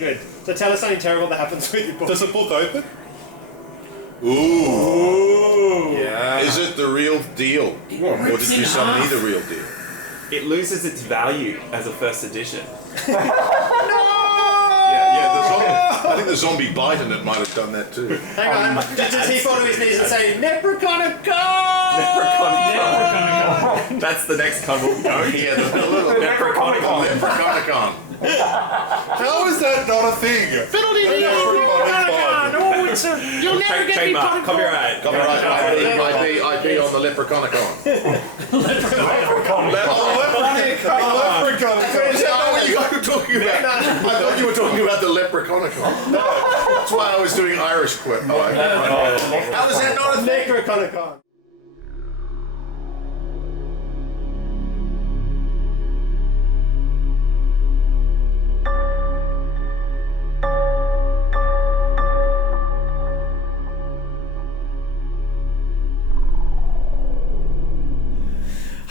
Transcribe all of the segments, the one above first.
good. So tell us something terrible that happens with your book. Does the book open? Ooh. Yeah. Is it the real deal? Or did you summon the real deal? It loses its value as a first edition. I think the zombie bite in it might have done that too. Hang on. Does he fall to his knees and say, Leprechaun-a-con? That's the next con we'll go. Yeah, the little Leprechaun-a-con. How is that not a thing? Leprechaun-a-con! Oh, it's a... You'll never get me Trademark, copyright. IP on the Leprechaun-a-con. Leprechaun. Is that not what you guys were talking about? I thought you were talking about the Leprechaun-a-con. That's why I was doing Irish quip. How is that not a thing? Leprechaun-a-con.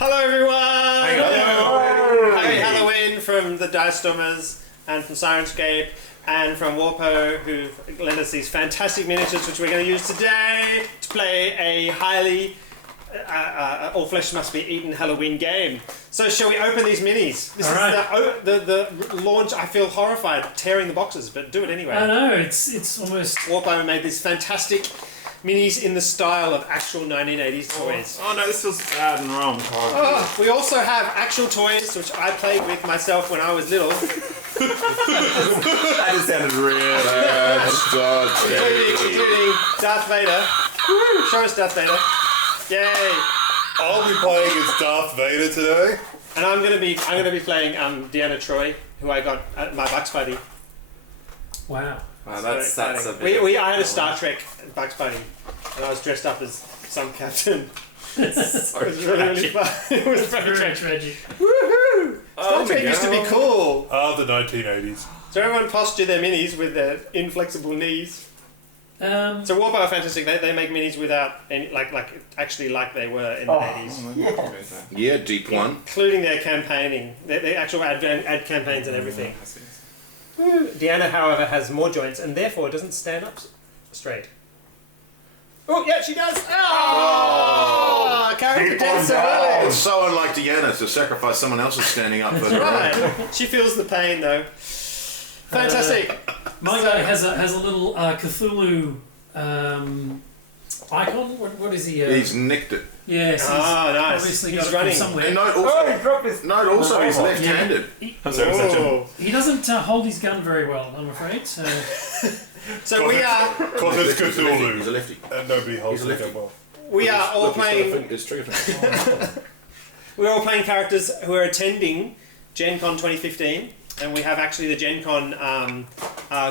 Hello everyone! Happy Halloween from the Dicestormers and from Sirenscape and from Warpo, who've lent us these fantastic miniatures which we're going to use today to play a highly all flesh must be eaten Halloween game. So shall we open these minis? This is the launch. I feel horrified tearing the boxes, but do it anyway. I know, it's almost... Warpo made these fantastic minis in the style of actual 1980s toys. Oh no, this feels bad and wrong. We also have actual toys, which I played with myself when I was little. That just sounded real bad. Including Darth Vader. Woo! Show us Darth Vader. Yay! I'll be playing as Darth Vader today. And I'm gonna be playing Deanna Troi, who I got at my Bugs Buddy. Wow. Wow, that's a bit... I had a Star Trek Bugs Bunny, and I was dressed up as some captain. It was really fun. It was very tragic. Woohoo! Star Trek used to be cool. The 1980s. So everyone posture their minis with their inflexible knees. So Warpo are fantastic. They make minis without any like they were in the 80s. Yeah, deep one. Including their campaigning, their actual ad campaigns and everything. Deanna, however, has more joints and therefore doesn't stand up straight. Oh, yeah, she does! Oh! Character death so early! It's so unlike Deanna to sacrifice someone else's standing up for her. Right. She feels the pain, though. Fantastic. My guy has a little Cthulhu icon. What is he? He's nicked it. Yes. Nice. Obviously He's got running. it from somewhere. And note also he's left-handed. He doesn't hold his gun very well, I'm afraid. So we are. Because it's Cthulhu. He's a lefty. And nobody holds it well. We are all playing. We're all playing characters who are attending GenCon 2015, and we have actually the GenCon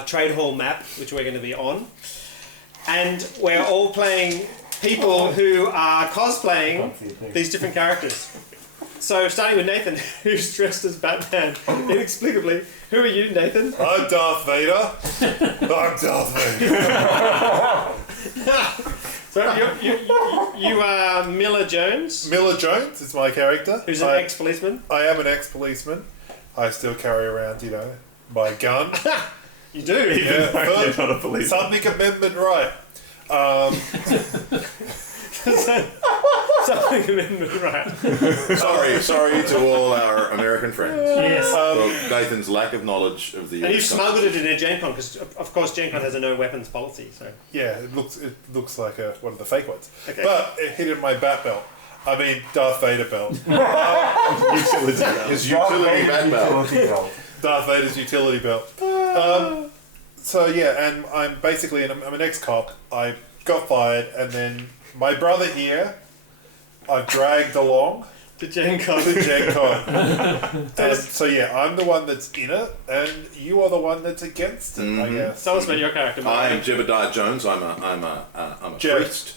trade hall map, which we're going to be on, and we're all playing people who are cosplaying these different characters. So starting with Nathan, who's dressed as Batman, inexplicably. Who are you, Nathan? I'm Darth Vader. So you are Miller Jones. Miller Jones is my character. Who's an ex-policeman. I am an ex-policeman. I still carry around, my gun. You do? Yeah, You're not a policeman. Something Amendment right. Something Amendment right. Sorry to all our American friends. yes. For Nathan's lack of knowledge of the... And you've smuggled it in a GenCon, because of course GenCon has a no weapons policy, so... Yeah, it looks like one of the fake ones. Okay. But it hid in my bat belt. I mean, Darth Vader belt. His utility bat belt. Darth Vader's utility belt. So yeah, and I'm basically I'm an ex-cop. I got fired, and then my brother here, I've dragged along To GenCon. to GenCon. And so yeah, I'm the one that's in it, and you are the one that's against it. I guess. Tell us about your character, I am Mark. Jebediah Jones. I'm a Jeb. priest,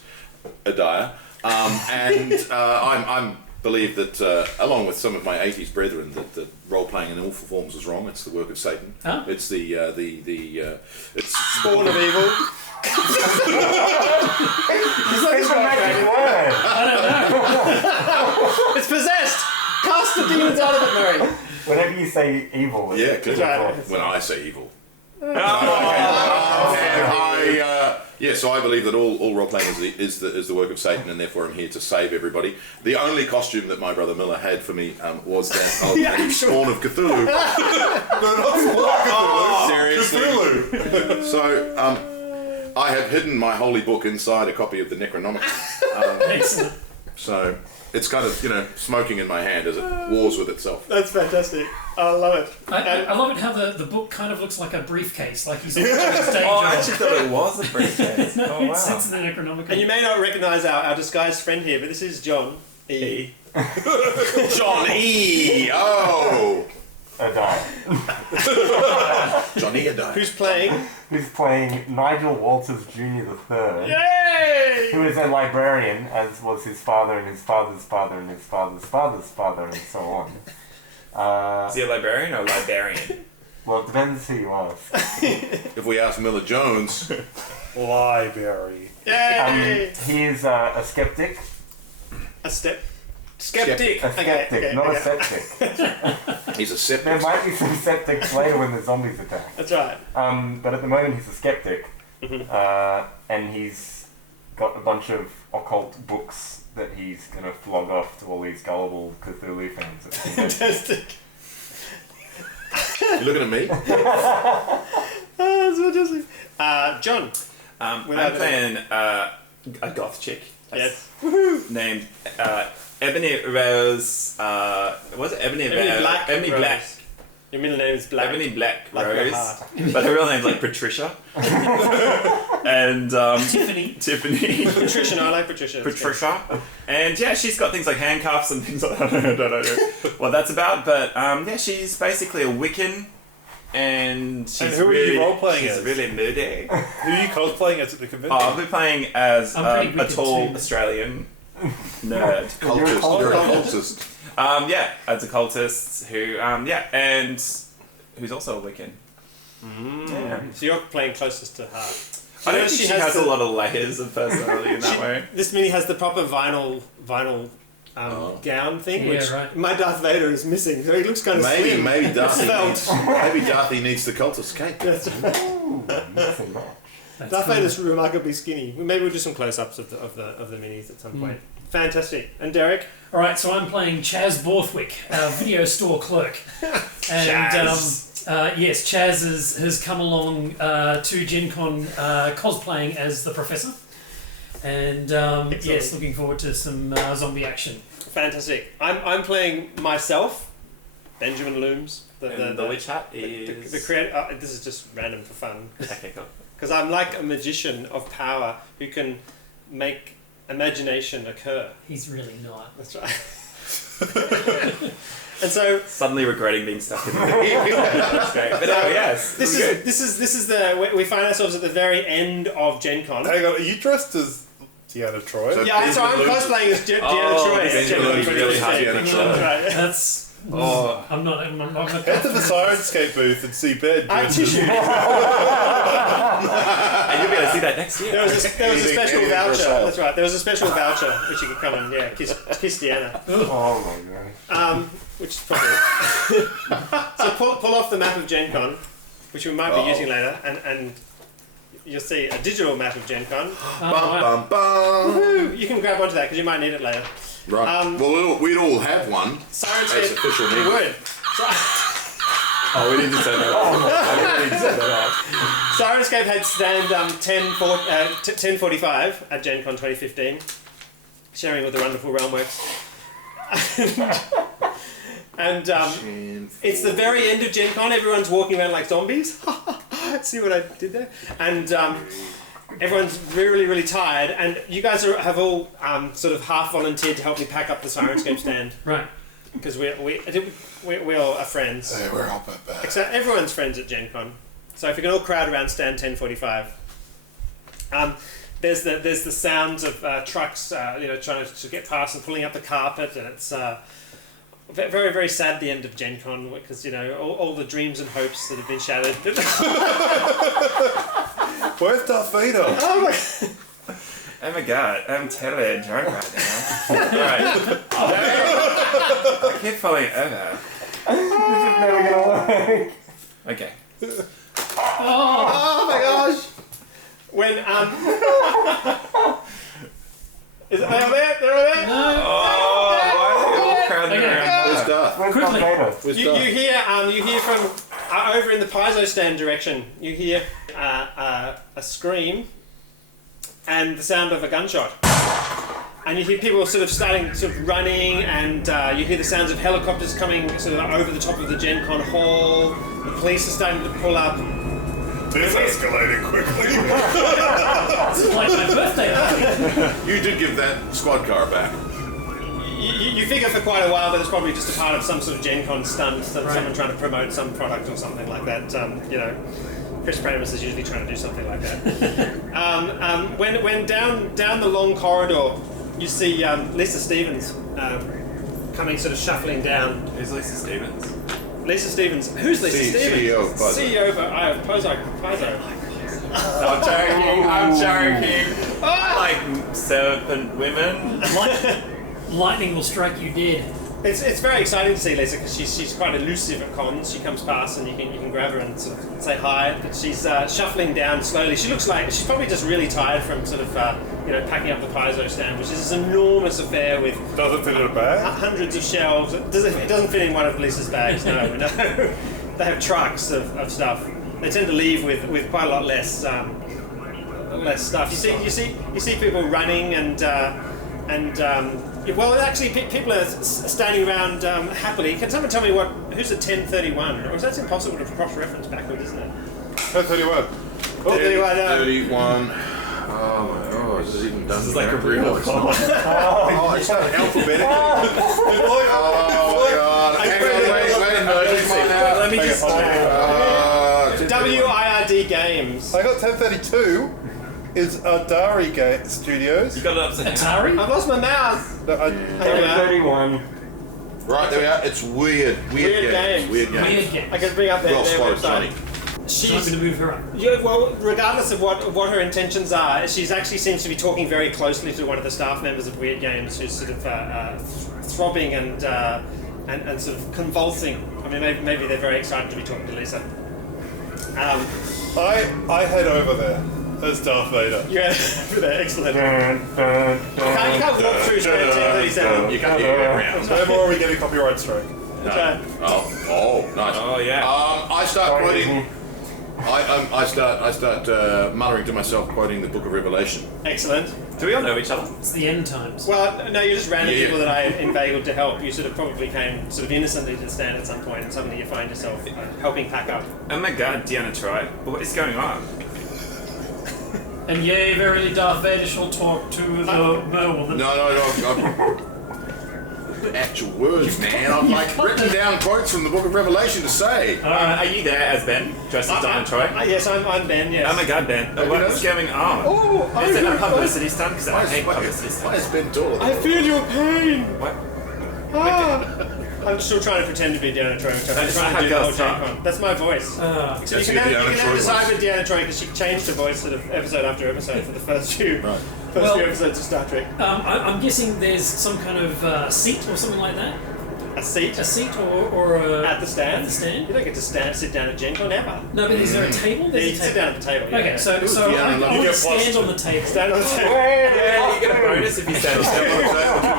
Adiah, and I'm believe that along with some of my 80s brethren that role playing in all forms is wrong. It's the work of Satan. Huh? It's it's Spawn of evil. It's possessed! Cast the demons out of it, Murray! Whenever you say evil, yeah, because Right. when I say evil. So I believe that all role playing is the work of Satan, and therefore I'm here to save everybody. The only costume that my brother Miller had for me was that of the Spawn of Cthulhu. No, not Cthulhu. Seriously. Cthulhu. So I have hidden my holy book inside a copy of the Necronomicon. Excellent. So it's kind of, smoking in my hand as it wars with itself. That's fantastic. I love it. I love it how the book kind of looks like a briefcase, like he's on the stage. I actually thought it was a briefcase. No, Oh, it wow. sits in the Necronomicon. And you may not recognise our disguised friend here, but this is John E. John E. Oh! Adai, Johnny Adai. Who's playing? who's playing Nigel Walters Jr. III, Yay! who is a librarian, as was his father and his father's father and his father's father's father, and so on. Is he a librarian or librarian? Well, it depends who you ask. If we ask Miller Jones, Library. Yay! He is a skeptic. Skeptic. A skeptic, not a septic. he's a There septic. might be some septics later when the zombies attack. That's right. But at the moment he's a skeptic. And he's got a bunch of occult books that he's going to flog off to all these gullible Cthulhu fans. Fantastic. You looking at me? That's fantastic. John. I'm Without playing a goth chick. Yes. Named Ebony Rose. Was it Ebony Rose? Black. Ebony Rose. Black. Your middle name is Black. Ebony Black Like your Rose. heart. But her real name's like Patricia. And Tiffany. Tiffany. Patricia. No, I like Patricia. That's Patricia. And yeah, she's got things like handcuffs and things like that. I don't know what that's about. But yeah, she's basically a Wiccan. And she's And who are you really, role-playing she's as? really moody. Who are you cosplaying as at the convention? I'll be playing as I'm pretty a wicked tall too. Australian nerd. Cultist. You're a cultist. Yeah, as a cultist who, and who's also a Wiccan. Yeah. So you're playing closest to her. I don't notice think she has the- a lot of layers of personality in that way. This mini has the proper vinyl gown thing, Yeah, which right. my Darth Vader is missing. So he looks kind of slim. Maybe Darthy Svelte. needs, needs the cultist cake. That's right. Mixing match. That's Darth cool. Vader's remarkably skinny. Maybe we'll do some close-ups of the minis at some point. Fantastic. And Derek? All right, so I'm playing Chaz Borthwick, a video store clerk. And yes, Chaz has come along to GenCon cosplaying as the Professor. And yes, looking forward to some zombie action. Fantastic. I'm playing myself, Benjamin Looms. The witch hat The is... creator. This is just random for fun. Okay, cool. Because I'm like a magician of power who can make imagination occur. He's really not. That's right. And so Suddenly regretting being stuck in the middle. That's great. But yes, this is we find ourselves at the very end of GenCon. Hang on, are you dressed as Deanna Troy? So- Yeah, so I'm Benjamin cosplaying as Deanna Oh, Troy. Benjamin Looms really hard Deanna Troy. That's right. That's... Oh. I'm not Head to the Sirenscape booth and see Ben. I dressed as- tissue. And you'll be able to see that next year. There was a special Anything voucher. for yourself. That's right. There was a special voucher which you could come and kiss Deanna. Oh my god. Which is probably so pull off the map of GenCon, which we might be using later, and you'll see a digital map of GenCon. Bum, bum, bum. Woo! You can grab onto that because you might need it later. Right. Well, we'd all have one. That's Sirenscape. official We media. would. Oh, we didn't say that. We didn't say that. Sirenscape had stand 10:45 at GenCon 2015, sharing with the wonderful Realmworks. And it's the very end of GenCon. Everyone's walking around like zombies. See what I did there? And everyone's really, really tired. And you guys have all sort of half volunteered to help me pack up the Sirenscape stand Right. because we all are friends. Hey, we're up at back. Except everyone's friends at GenCon. So if you can all crowd around stand 10:45. There's the sounds of trucks, trying to get past and pulling up the carpet, and it's very, very sad the end of GenCon because all the dreams and hopes that have been shattered. Where's Darth Vader? Oh my! Oh my god, I'm totally drunk right now. Alright. I keep falling over. This is never gonna work. Okay. Oh my gosh! When is it there? They're all there. No. Oh, why are they all crowding Okay. around? Where's Darth? Where's Quickly. Darth Vader? Where's You Darth? hear from over in the Paizo stand direction. You hear a scream and the sound of a gunshot. And you hear people sort of running, and you hear the sounds of helicopters coming sort of over the top of the GenCon hall. The police are starting to pull up. This escalated quickly. It's like my birthday party. You did give that squad car back. You figure for quite a while that it's probably just a part of some sort of GenCon stunt, someone trying to promote some product or something like that. Chris Pramus is usually trying to do something like that. When down the long corridor, you see Lisa Stevens coming sort of shuffling down. Who's Lisa Stevens? Lisa Stevens. Who's Lisa Stevens? CEO of Paizo. CEO of Paizo. I'm joking. I like serpent women. Lightning will strike you dead. It's very exciting to see Lisa because she's quite elusive at cons. She comes past and you can grab her and sort of say hi. But she's shuffling down slowly. She looks like she's probably just really tired from sort of packing up the Paizo stand, which is this enormous affair with Does it fit in a bag? hundreds of shelves. It doesn't fit in one of Lisa's bags. No. They have trucks of stuff. They tend to leave with quite a lot less stuff. You see people running well, actually, people are standing around happily. Can someone tell me who's a 1031? Or that's impossible to cross-reference backward, isn't it? 1031. 1031. 31. Oh my god, this is even done. This is like a real con. Oh, it's not alphabetically. Oh my god. Hang on, wait, emergency. Let me just. WIRD Games. I got 1032. Is Atari Studios. You got it upside down. Atari? I've lost my mouse. No, There we are. 31. Right, there we are. It's weird. Weird games. Weird Games. I can bring up their Well spotted, website. Johnny. Time She's to move her up. yeah. Well, regardless of what her intentions are, she's actually seems to be talking very closely to one of the staff members of Wyrd Games, who's sort of throbbing and sort of convulsing. I mean, maybe they're very excited to be talking to Lisa. I head over there as Darth Vader. Yeah, excellent. You can't walk through straight at 10:37. You can't hear it around. No more are we getting copyright strike. Okay. Oh, nice. Oh yeah. I start quoting. I start muttering to myself, quoting the Book of Revelation. Excellent. Do we all know each other? It's the end times. Well, no, you're just random Yeah. people that I inveigled to help. You sort of probably came sort of innocently to the stand at some point, and suddenly you find yourself helping pack up. Oh my god, Deanna Troy. What is going on? And yea, verily Darth Vader shall talk to the merwoman. No. Actual words, man. I've like written down quotes from the Book of Revelation to say. Are you there as Ben, dressed as Deanna Troy? Yes, I'm Ben, yes. Oh my god, Ben. Have you What is noticed? going on? Oh, Is it a I publicity stunt? Because I hate publicity Why stunts. is Ben taller? feel your pain. What? I'm still trying to pretend to be Deanna Troy, which I'm That's trying not to do the how whole girls talk. GenCon. That's my voice. So you That's can your have, Deanna you can Troy have decide voice. with Deanna Troy because she changed her voice sort of episode after episode for the first few Well- few episodes of Star Trek. I'm guessing there's some kind of seat or something like that. A seat A seat or a... at the stand. At the stand? You don't get to sit down at GenCon ever. No, but is there a table? Yeah, There's you a can sit table. down at the table. Yeah. Okay, so Yeah, I you want to get stand plus on the table. Stand on the table. Yeah, you get a bonus if you stand on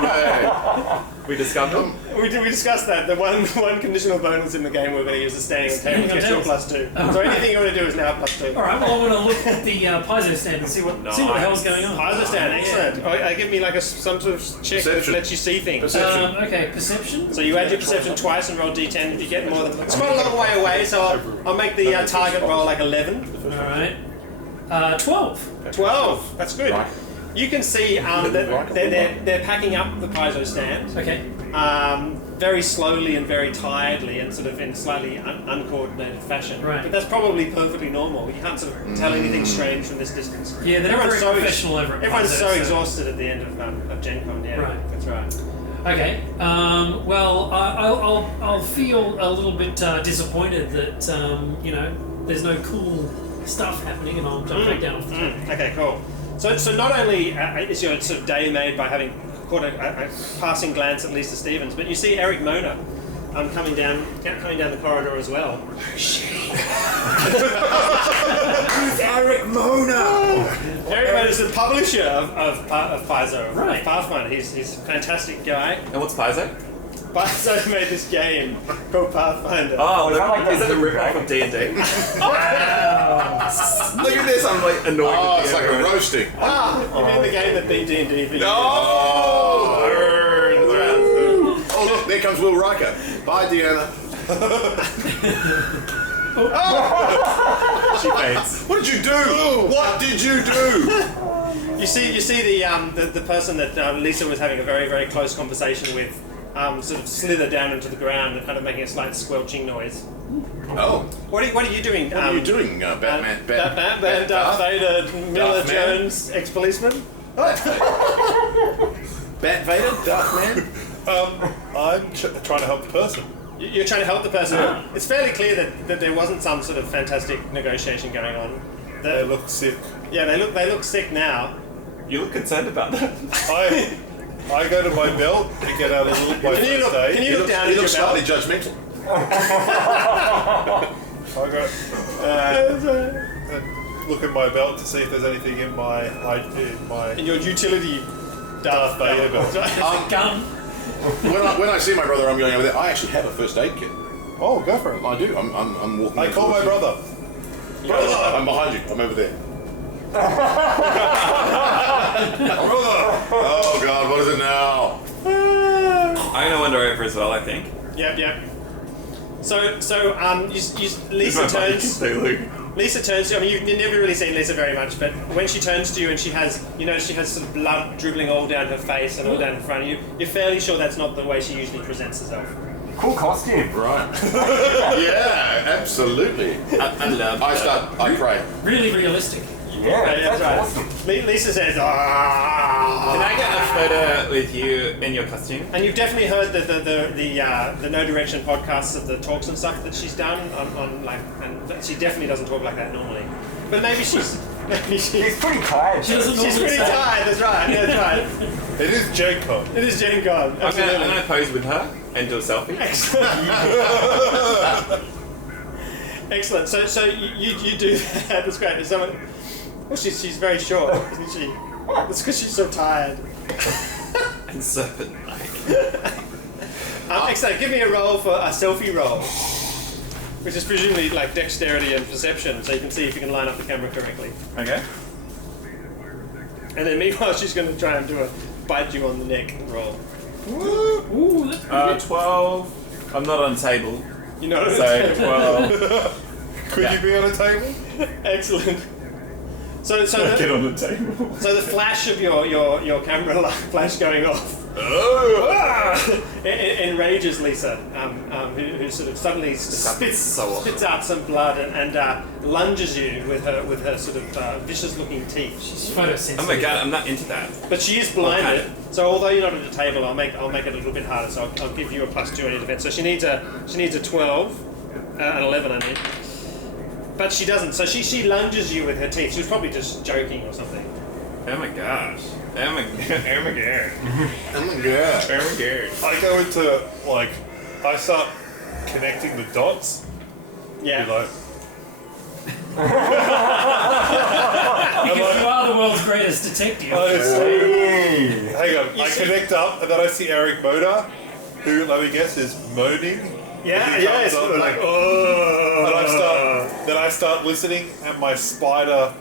the We discovered them. We discussed that. The one conditional bonus in the game we're going to use is standing on the table. Standing on Gets you a tables. +2. So anything you want to do is now +2. All right, well, I want to look at the Paizo stand and see what the hell's going on. I understand. Excellent. Give me like some sort of check that Perception. lets you see things. Perception. Okay, perception. So you add your perception twice and roll d10. If you get more than... It's quite a long way away, so I'll make the target roll like 11. All right. 12. 12. That's good. Right. You can see that they're packing up the Paizo stand Okay. very slowly and very tiredly and sort of in slightly uncoordinated fashion. Right. But that's probably perfectly normal. You can't sort of tell anything strange from this distance. Yeah, they're not very professional over at Everyone's Paizo, so exhausted at the end of GenCon. Yeah, Right. that's right. Okay. Well, I'll feel a little bit disappointed that there's no cool stuff happening, and I'll jump back down off the table. Okay, cool. So not only is your sort of day made by having caught a passing glance at Lisa Stevens, but you see Erik Mona coming down the corridor as well. Who's Erik Mona? Erik Mona is the publisher of Paizo. Right. Pathfinder. He's a fantastic guy. And what's Paizo? Paizo made this game called Pathfinder. Oh, Is that like is that a that rip-off of D&D? Look at this, I'm like annoyed Oh, with it's the like a roasting. You mean the game that beat D&D? No! Oh, look, there comes Will Riker. Bye, Deanna. She faints. What did you do? What did you do? You see the person that Lisa was having a very, very close conversation with sort of slither down into the ground and kind of making a slight squelching noise. Oh, What are you doing? what are you doing, Batman? Batman, Darth Vader, Miller Darth Man? Jones, ex-policeman? Bat Vader? Darth Man? I'm trying to help the person. You're trying to help the person. It's fairly clear that there wasn't some sort of fantastic negotiation going on. They look sick. Yeah, they look sick now. You look concerned about that. I go to my belt and get out a little my Can you look- first aid. can you look down He at your looks belt? slightly judgmental. I go and look at my belt to see if there's anything in my In your utility Darth Vader belt. Gun. When I see my brother, I'm going over there. I actually have a first aid kit. Oh, go for it. I do. I'm walking. I call my towards brother. you. I'm behind you. I'm over there. Oh God, what is it now? I'm gonna wander over as well, I think. Yep. So Lisa My buddy turns. Cthulhu. Lisa turns to you. I mean, you've never really seen Lisa very much, but when she turns to you and she has sort of blood dribbling all down her face and all down in front of you, you're fairly sure that's not the way she usually presents herself. Cool costume. Right. Yeah, absolutely. I love I pray. Really realistic. Yeah, that's that's right. awesome. Lisa says, Can I get a photo with you in your costume? and you've definitely heard the No Direction podcasts of the talks and stuff that she's done on and she definitely doesn't talk like that normally. But maybe she's He's pretty tired. She doesn't she's normally pretty say- tired. That's right. Yeah, that's right. It is GenCon. It is GenCon. I'm Absolutely. gonna pose with her and do a selfie. Excellent. So you do that. That's great. Is someone? Well, she's very short, isn't she? It's because she's so tired. And serpent-like. Excellent. Give me a roll for a selfie roll, which is presumably like dexterity and perception, so you can see if you can line up the camera correctly. Okay. And then meanwhile, she's going to try and do a bite you on the neck roll. Ooh, that's pretty good. 12. I'm not on table. You know what I'm So saying? 12. Could you be on a table? Excellent. So Get the, on the table. so the flash of your camera light flash going off enrages Lisa, who sort of suddenly spits out some blood and lunges you with her sort of vicious-looking teeth. She's photosensitive. Oh my god, I'm not into that. But she is blinded, Okay. so although you're not at the table, I'll make it a little bit harder. So I'll give you a +2 on your defense. So she needs a 12, an 11, I mean. But she doesn't. So she lunges you with her teeth. She was probably just joking or something. Oh my gosh. Oh my god. Oh my god. Oh my God. Oh my god. I go into I start connecting the dots. Yeah. Be like, Because you are the world's greatest detective. oh, it's so- Hey. hang on. I connect up and then I see Erik Mona, who let me guess is moaning. Yeah. He Yeah. It's comes up like and I start listening, and my spider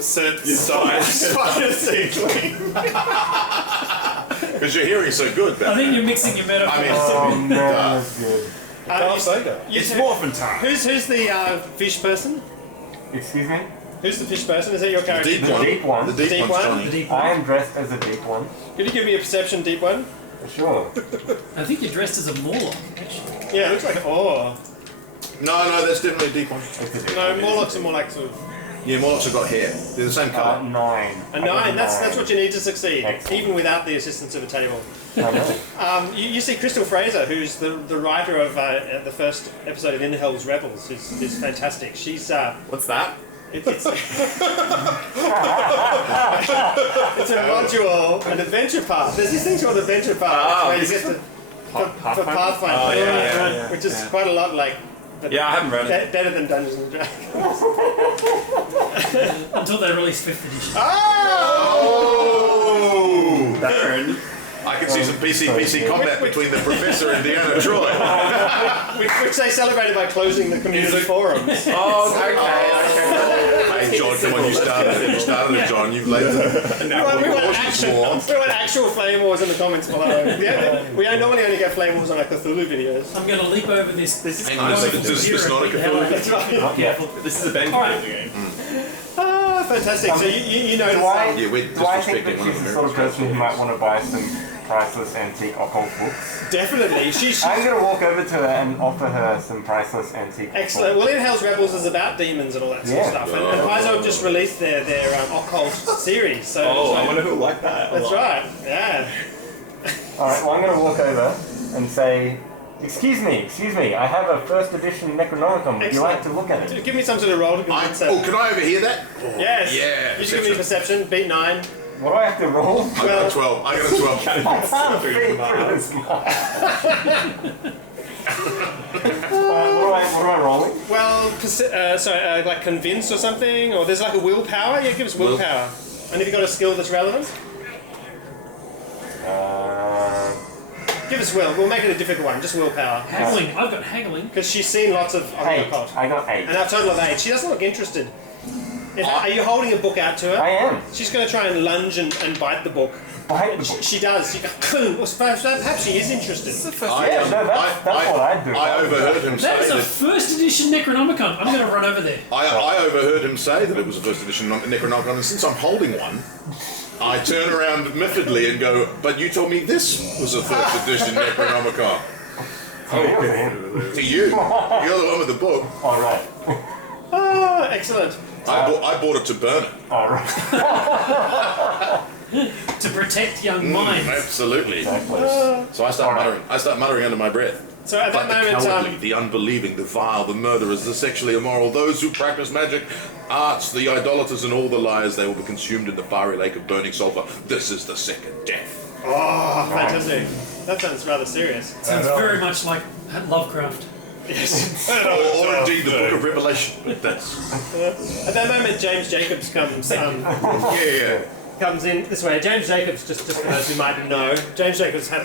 sense starts. Because your hearing's so good, I Batman. think you're mixing your metaphors. I mean, Oh man, that's good. Darth Vader. It's morphin' time. Who's the fish person? Excuse me? Who's the fish person? Is that your The character? deep The one. deep one. The deep, Deep one's one? Johnny. The deep I one. am dressed as a deep one. Could you give me a perception deep one? Sure. I think you're dressed as a Morlock, actually. Yeah, it looks like No, that's definitely a deep one. It's a deep No, one. Morlocks are more like sort of Yeah, Morlocks have got hair. They're the same colour. 9. a 9. That's what you need to succeed, Excellent. even without the assistance of a table. I know. You see Crystal Fraser, who's the writer of the first episode of In Hell's Rebels, who's fantastic. She's What's that? it's it's a module, an adventure path. There's these things called adventure paths Oh, where you this get is to for Pathfinder. Oh, yeah. Which is quite a lot like. Yeah, I haven't read it. Better than Dungeons and Dragons. Until they release 5th edition. Oh! Baron. I can see some PC combat between the Professor and Deanna Troy. which they celebrated by closing the community forums. Oh, okay. Hey, John, come on, you started it, John. You've laid We want actual flame wars in the comments below. We normally only get flame wars on our Cthulhu videos. I'm going to leap over this. Hang on a second, this is not a Cthulhu. That's right. Not yet. This is a Ben game. Ah, fantastic. So you know Do I we're think disrespecting that one of she's the the sort of miracles. person who might want to buy some priceless antique occult books? definitely. I'm going to walk over to her and offer her some priceless antique Excellent. Well, In Hell's Rebels is about demons and all that sort of stuff. And Paizo have just released their occult series. So I wonder who'll like that. That's right. Yeah. Alright, well I'm going to walk over and say, Excuse me, I have a first edition Necronomicon. Would you like to look at it? Give me some sort of roll to convince her. Oh, can I overhear that? Yes. Yeah. You should give me perception. Beat 9. What do I have to roll? I got a 12. I got a 12. I can't feed through this much. What am I rolling? Well, like convince or something, or there's like a willpower. Yeah, give us willpower. And have you got a skill that's relevant? Give us will. We'll make it a difficult one. Just willpower. Haggling. I've got haggling. Because she's seen lots of 8. occult. I got 8. And our total of 8. She doesn't look interested. Are you holding a book out to her? I am. She's going to try and lunge and bite the book. Bite the book? She does. Well, perhaps she is interested. That's what I'd do. I overheard him That say is a that. first edition Necronomicon. I'm going to run over there. I overheard him say that it was a first edition Necronomicon, and since I'm holding one, I turn around miffedly and go, "But you told me this was a first edition Necronomicon." To you. You're the one with the book. Alright. Oh, excellent. I bought it to burn it. Alright. To protect young minds. Absolutely. Exactly. So I start muttering under my breath. So at But that the moment, cowardly, the unbelieving, the vile, the murderers, the sexually immoral, those who practice magic arts, the idolaters, and all the liars, they will be consumed in the fiery lake of burning sulfur. This is the second death. oh, fantastic. That sounds rather serious. Sounds very much like Lovecraft. Yes. Or indeed the Book of Revelation. But that's At that moment, James Jacobs comes comes in this way. James Jacobs, just for those who might know, James Jacobs had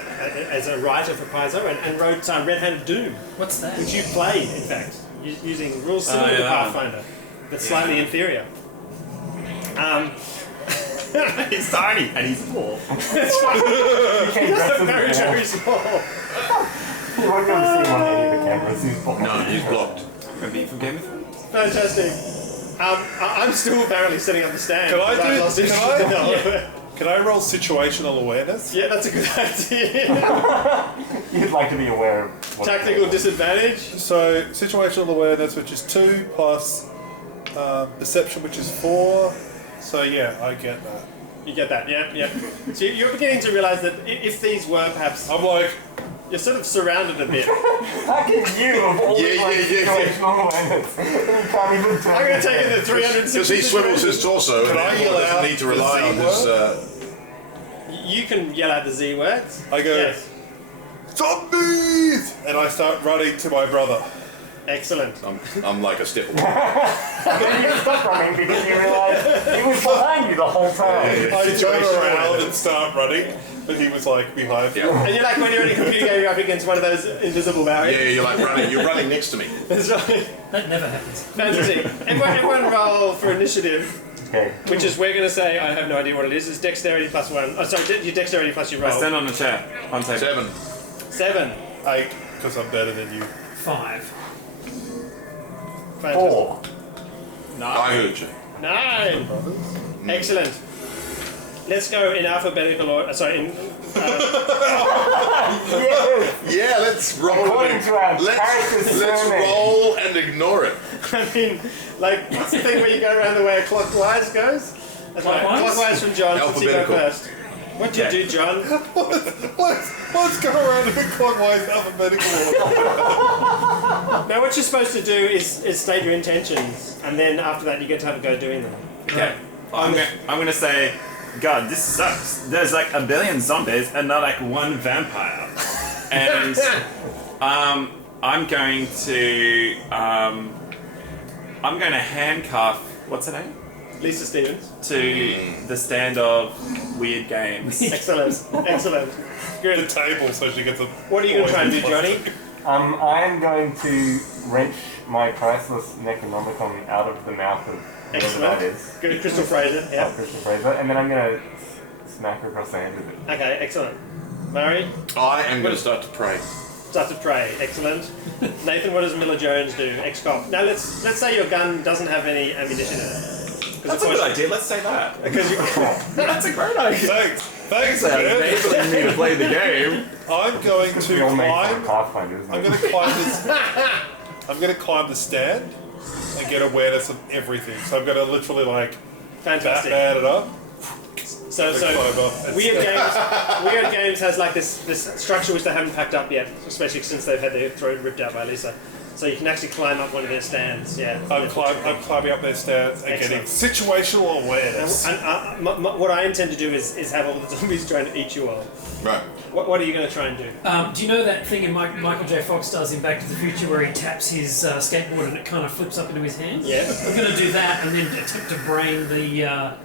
as a writer for Paizo and wrote Red Hand of Doom, What's that? which you played, in fact, using rules similar to Pathfinder, but slightly inferior. He's tiny and he's small. That's right. Just very, very small. You won't be able to see him on any of the cameras. He's blocked. no, he's blocked. Maybe from Game of Thrones. Fantastic. I'm still apparently setting up the stand. Can I because I've do- lost can interest I? in the whole- Can I roll situational awareness? Yeah, that's a good idea. You'd like to be aware of what's Tactical going on. disadvantage. So situational awareness, which is 2 plus perception, which is 4. So yeah, I get that. You get that, yeah. So you're beginning to realise that if these were perhaps, I'm like, you're sort of surrounded a bit. How can you, of all Yeah, the yeah. situational awareness, you can't even turn I'm going to take it to 360 Because he swivels his torso and Can I therefore yell doesn't out need to the rely on Z his... You can yell out the Z words. I go, Yes. zombies! And I start running to my brother. Excellent. I'm like a step away. Then you stop running because you realise he was behind you the whole time. I turn around and start running, but he was like behind me. Yeah. And you're like when you're in a computer game, you're up against one of those invisible barriers. Yeah, you're like running. You're running next to me. That's right. That never happens. Fantastic. Everyone roll for initiative, Okay. which is, we're going to say, I have no idea what it is. It's dexterity plus 1. Oh, sorry, your dexterity plus your I roll. stand on the chair. On table. 7. 7. 8, because I'm better than you. 5. Fantastic. 4. I heard you. 9. Excellent. Let's go in alphabetical order. Yeah, let's roll. According to our character's Let's surname. roll and ignore it. I mean, like, what's the thing where you go around the way clockwise goes? That's right. Clockwise? Clockwise from John, since you go Alphabetical. first. What'd you do, John? Let's go around in a clockwise alphabetical order. Now, what you're supposed to do is state your intentions, and then after that, you get to have a go doing them. Okay. I'm gonna say, God, this sucks. There's like a billion zombies and not like one vampire. And I'm going to handcuff. What's her name? Lisa Stevens. To the stand of Wyrd Games. Excellent. Good. The table so she gets a... What are you going to try and do, Johnny? I am going to wrench my priceless Necronomicon out of the mouth of whoever that is. Good, Crystal Fraser. Yeah. Crystal Fraser, and then I'm going to smack her across the head with it. Okay, excellent. Murray? I am going to start to pray. Start to pray. Excellent. Nathan, what does Miller Jones do? Ex-cop. Now let's say your gun doesn't have any ammunition in it. That's a good idea. Let's say that. Because That's a great idea. Thanks, So man. enabling me to play the game. I'm going to We all made climb. Pathfinder, isn't I'm it? going to climb this. I'm going to climb the stand and get awareness of everything. So I'm going to literally like fantastic. Batman it up. So Wyrd Games has like this structure which they haven't packed up yet, especially since they've had their throat ripped out by Lisa. So you can actually climb up one of their stands. Yeah. I'm climbing up their stands and getting situational awareness. And what I intend to do is have all the zombies trying to eat you all. Right. What are you going to try and do? Do you know that thing Michael J. Fox does in Back to the Future where he taps his skateboard and it kind of flips up into his hand? Yeah. I'm going to do that and then attempt to brain the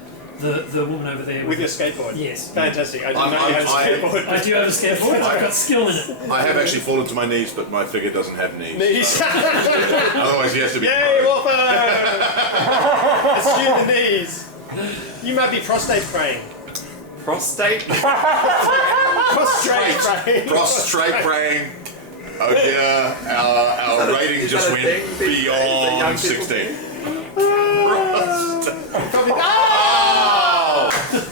woman over there. With your skateboard? Yes. Fantastic. I do not have a skateboard. I do have a skateboard. I've got skill in it. I have actually fallen to my knees, but my figure doesn't have knees. Knees. Otherwise, he has to be. Yay, Warpo! Assume the knees. You might be prostate praying. Prostate? Prostrate praying. Prostrate praying. Oh dear, our rating just went beyond 16.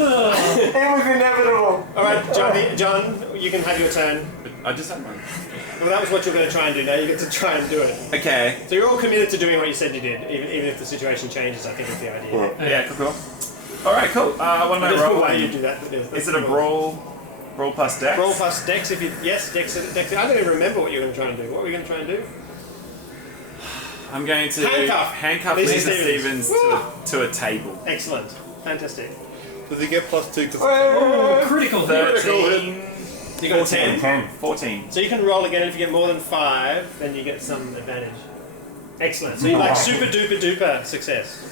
It was inevitable. Alright, John, you can have your turn. I just had one. Well, that was what you were going to try and do. Now you get to try and do it. Okay. So you're all committed to doing what you said you did, even if the situation changes, I think is the idea. Yeah, cool. Alright, cool. What am I There's no way rolling? you do that. Is it a brawl plus dex? Brawl plus dex if you... Yes, dex. I don't even remember what you're going to try and do. What were you going to try and do? I'm going to handcuff Lisa Lisa Stevens. Stevens to a table. Excellent. Fantastic. Does he get +2? Oh, critical. 13. You got a 10. 14. So you can roll again, and if you get more than 5, then you get some advantage. Excellent. So you like super duper duper success.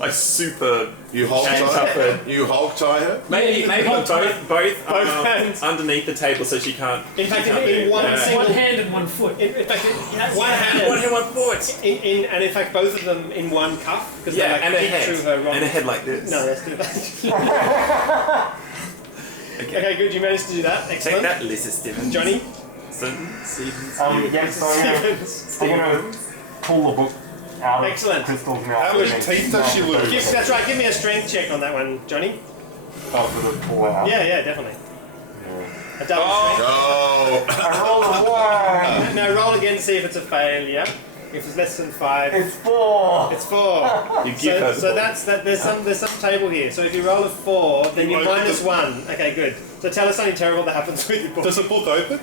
Like super. You hog tie her. You hog tie her. Maybe both hands underneath the table so she can't. In fact, in one single One hand and one foot. In fact, one hand, one foot. and in fact, both of them in one cuff because Yeah, they and like a peek head. through her wrong. And a head like this. No, that's too bad. Okay, good. You managed to do that. Excellent. Take that, Lisa Stevens. Johnny. Stevens. Yes, so I'm going to pull the book out of Excellent. Crystal's mouth. How many teeth does she lose? That's right. Give me a strength check on that one, Johnny. I'll sort of pull out. Yeah, definitely. Yeah. A double strength. Oh. I rolled a 1. Now roll again to see if it's a failure. If it's less than 5, It's 4. it's 4. You give her the So ball. that's that. There's some table here. So if you roll a 4, then You you're open minus the- 1. Okay, good. So tell us something terrible that happens with your book. Does the book open?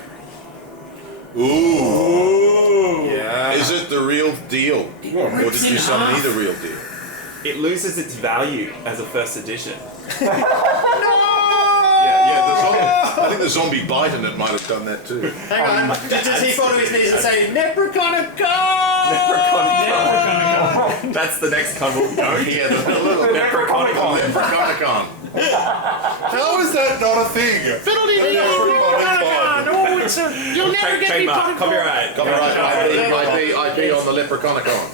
Ooh. Yeah. Is it the real deal? Or did rips you in summon half. the real deal? It loses its value as a first edition. Yeah, the zombie. I think the zombie bite in it might have done that too. Hang on. Does he fall to his knees and say, Leprechaun go? Leprechaun. That's the next con we'll go. Yeah, the little Leprechaun. Leprechaun. How is that not a thing? You'll never get me Trademark. put Copyright. Copyright IP on the Leprechaun. Leprechaun.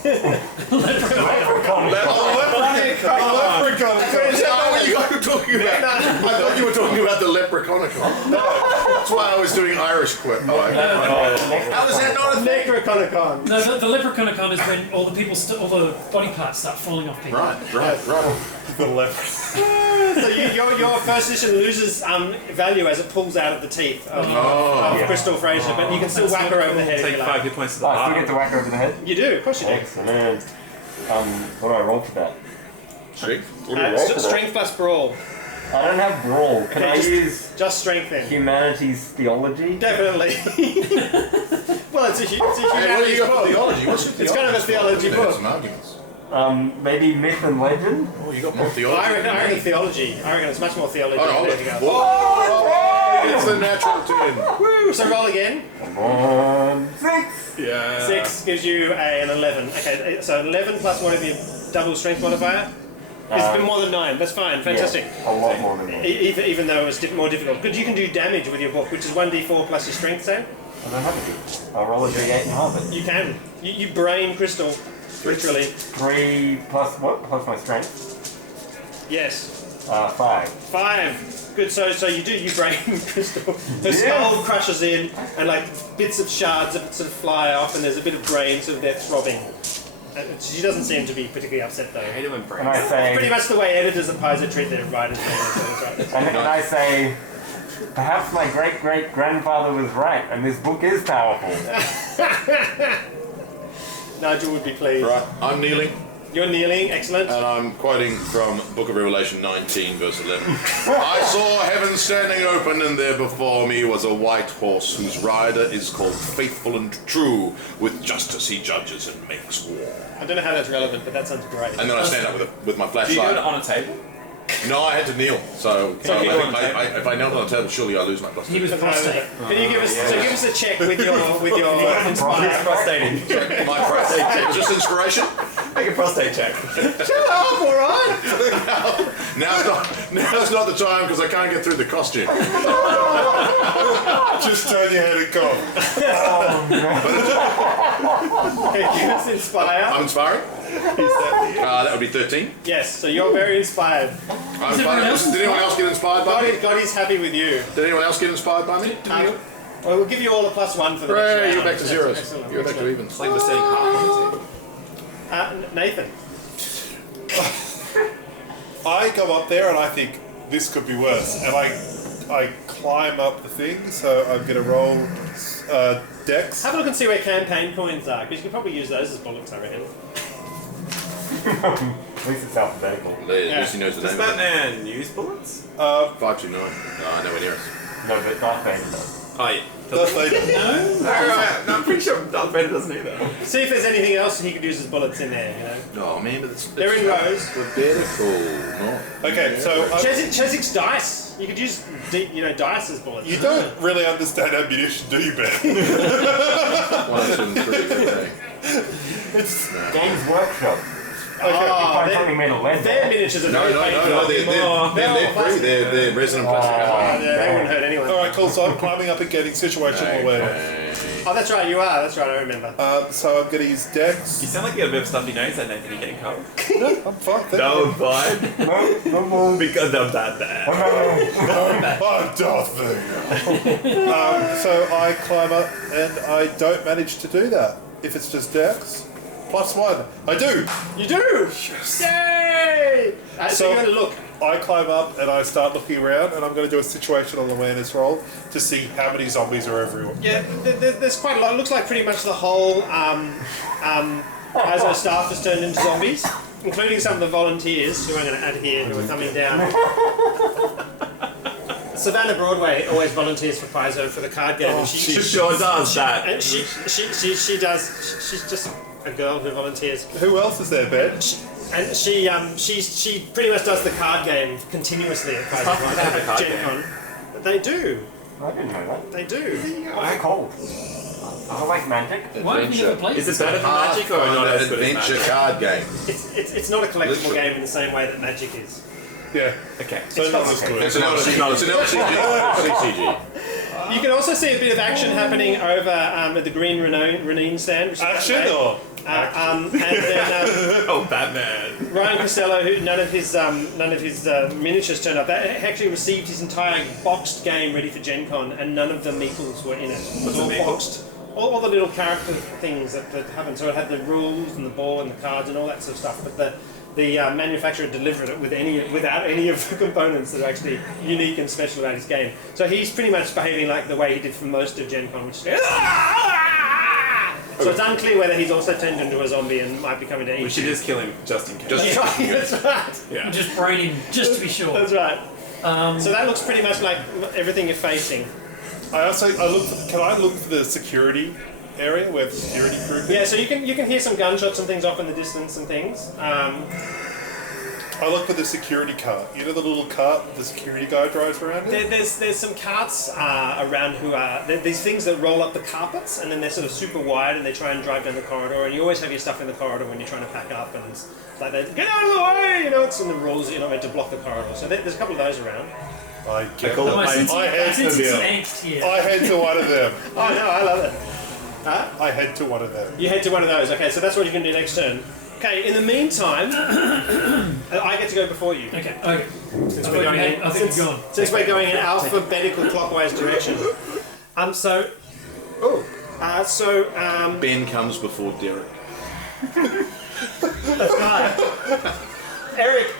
Is that not what you guys were talking about? I thought you were talking about the Leprechaun. That's why I was doing Irish quip. How is that not a thing? Leprechaun. No, the Leprechaun is when all the people, all the body parts start falling off people. Right. The leopard. So your first edition loses value as it pulls out of the teeth of Crystal Fraser, but you can still whack her over the head if Take you 5 like. hit points to the I still heart. get to whack her over the head. You do, of course you do. Excellent. What do I roll for that? Strength plus brawl. I don't have brawl. Can I just- use Just strength then. humanities theology? Definitely. Well, it's a Hey, what do humanities you got for book. theology? What's your It's kind of a theology There's book. some arguments. Maybe myth and legend? Oh, you got more I theology. reckon theology. I reckon it's much more theology Oh, than no, anything else. whoa. It's a natural 10. Woo! So roll again. Come on. 6. Yeah. 6 gives you an 11. Okay, so 11 plus one of your double strength modifier. It's a bit more than 9. That's fine. Fantastic. Yeah, a lot more than that. Even though it was more difficult. Because you can do damage with your book, which is 1d4 plus your strength save. I don't have to. I'll roll a d8 and half it. You can. You brain crystal, literally. 3 plus what? Plus my strength? Yes. 5. 5. Good. So you brain crystal. The Yes. skull crushes in, and like bits of shards sort of fly off, and there's a bit of brain sort of there throbbing. She doesn't seem to be particularly upset though. I hate it when And brains. I say, Pretty much the way editors of Paizo treat their writers. and I say, perhaps my great-great-grandfather was right, and this book is powerful. Nigel would be pleased. Right, I'm kneeling, You're kneeling, excellent. and I'm quoting from Book of Revelation 19, verse 11. I saw heaven standing open, and there before me was a white horse, whose rider is called Faithful and True. With justice he judges and makes war. I don't know how that's relevant, but that sounds great. And then I stand up with my Do you do it flashlight. on a table? No, I had to kneel. So So I you think on the table? if I knelt on a table, surely I lose my plus He 2. was prostate. Can you give us a check with your inspire? Prostate. My prostate, just inspiration. Make a prostate check. Shut up, all right. Now's not the time because I can't get through the costume. Just turn your head and cough. Give us inspire. I'm inspiring. That would be 13. Yes, so you're very inspired. I'm inspired. Did anyone else get inspired by me? God is happy with you. Did anyone else get inspired by me? Well, we'll give you all a +1 for the next Hooray, round. you're back to zeros. Excellent. You're back to evens. It's like we're setting half. Nathan. I go up there and I think this could be worse, and I climb up the thing, so I'm gonna roll dex. Have a look and see where campaign coins are, because you can probably use those as bullets, I reckon. At least it's alphabetical. At least he knows the Does name of it. Batman use bullets? 529. No, nowhere near us. No, but Darth Vader does. Oh, yeah. Darth Vader. No, I'm pretty sure Darth Vader doesn't either. See if there's anything else he could use as bullets in there, you know. Oh man, but it's They're in rows. Alphabetical. No. Okay, so Chessex Dice. You could use, dice as bullets. you don't really understand ammunition, do you, Ben? 1, 2, 3. Okay. Games Workshop. Oh, Find something made of lead. their miniatures are No, very painful. they're lead-free. They're resin and plastic. Yeah, they wouldn't hurt anyone. Alright, cool, so I'm climbing up and getting situational awareness. Okay. Oh, that's right, you are. That's right, I remember. So I'm gonna use dex. You sound like you got a bit of stuffy nose there, Nathan. You're getting cold. No, I'm fine, thank No, fine. No, Because I'm that bad. I'm Darth Vader. So I climb up and I don't manage to do that. If it's just dex, +1. I do! You do! Yes. Yay! So So- you're going to look. I climb up and I start looking around and I'm going to do a situational awareness roll to see how many zombies are everywhere. Yeah, there's quite a lot. It looks like pretty much the whole Paizo staff has turned into zombies, including some of the volunteers who I'm going to add here who are coming down. Savannah Broadway always volunteers for Paizo for the card game. And She sure does that. And she does. She's just a girl who volunteers. Who else is there, Ben? And she pretty much does the card game continuously at tough to have a card GenCon. But they do. I didn't know that. They do. What's it called? Is it like Magic? Why have you never played Is it this? better than Magic or not as good as adventure Magic? card game. It's not a collectible Literally. game in the same way that Magic is. Yeah. Okay. So not as good. It's an LCG. You can also see a bit of action happening over at the Green Renine stand. Which is Action great. or? And then Oh, Batman. Ryan Costello, who none of his miniatures turned up. That actually received his entire boxed game ready for GenCon, and none of the meeples were in it. It was What's a all meeple? boxed. All the little character things that happened. So it had the rules and the board and the cards and all that sort of stuff. But the manufacturer delivered it without any of the components that are actually unique and special about his game. So he's pretty much behaving like the way he did for most of GenCon, which is so it's unclear whether he's also turned into a zombie and might be coming to eat. We should just kill him just in case. That's right. That's right. Yeah. Just brain him, just to be sure. That's right. So that looks pretty much like everything you're facing. Can I look for the security area where the security crew is? Yeah, so you can hear some gunshots and things off in the distance and things. I look for the security cart. You know the little cart the security guy drives around in? There's some carts around who are these things that roll up the carpets, and then they're sort of super wide, and they try and drive down the corridor. And you always have your stuff in the corridor when you're trying to pack up, and it's like they get out of the way, you know. It's in the rules that you're not meant to block the corridor. So there's a couple of those around. I head to one of them. Oh no, I love it. I head to one of them. You head to one of those. Okay, so that's what you can do next turn. Okay, in the meantime, I get to go before you. Okay. Since we're going in alphabetical clockwise direction. Ben comes before Derek. That's right.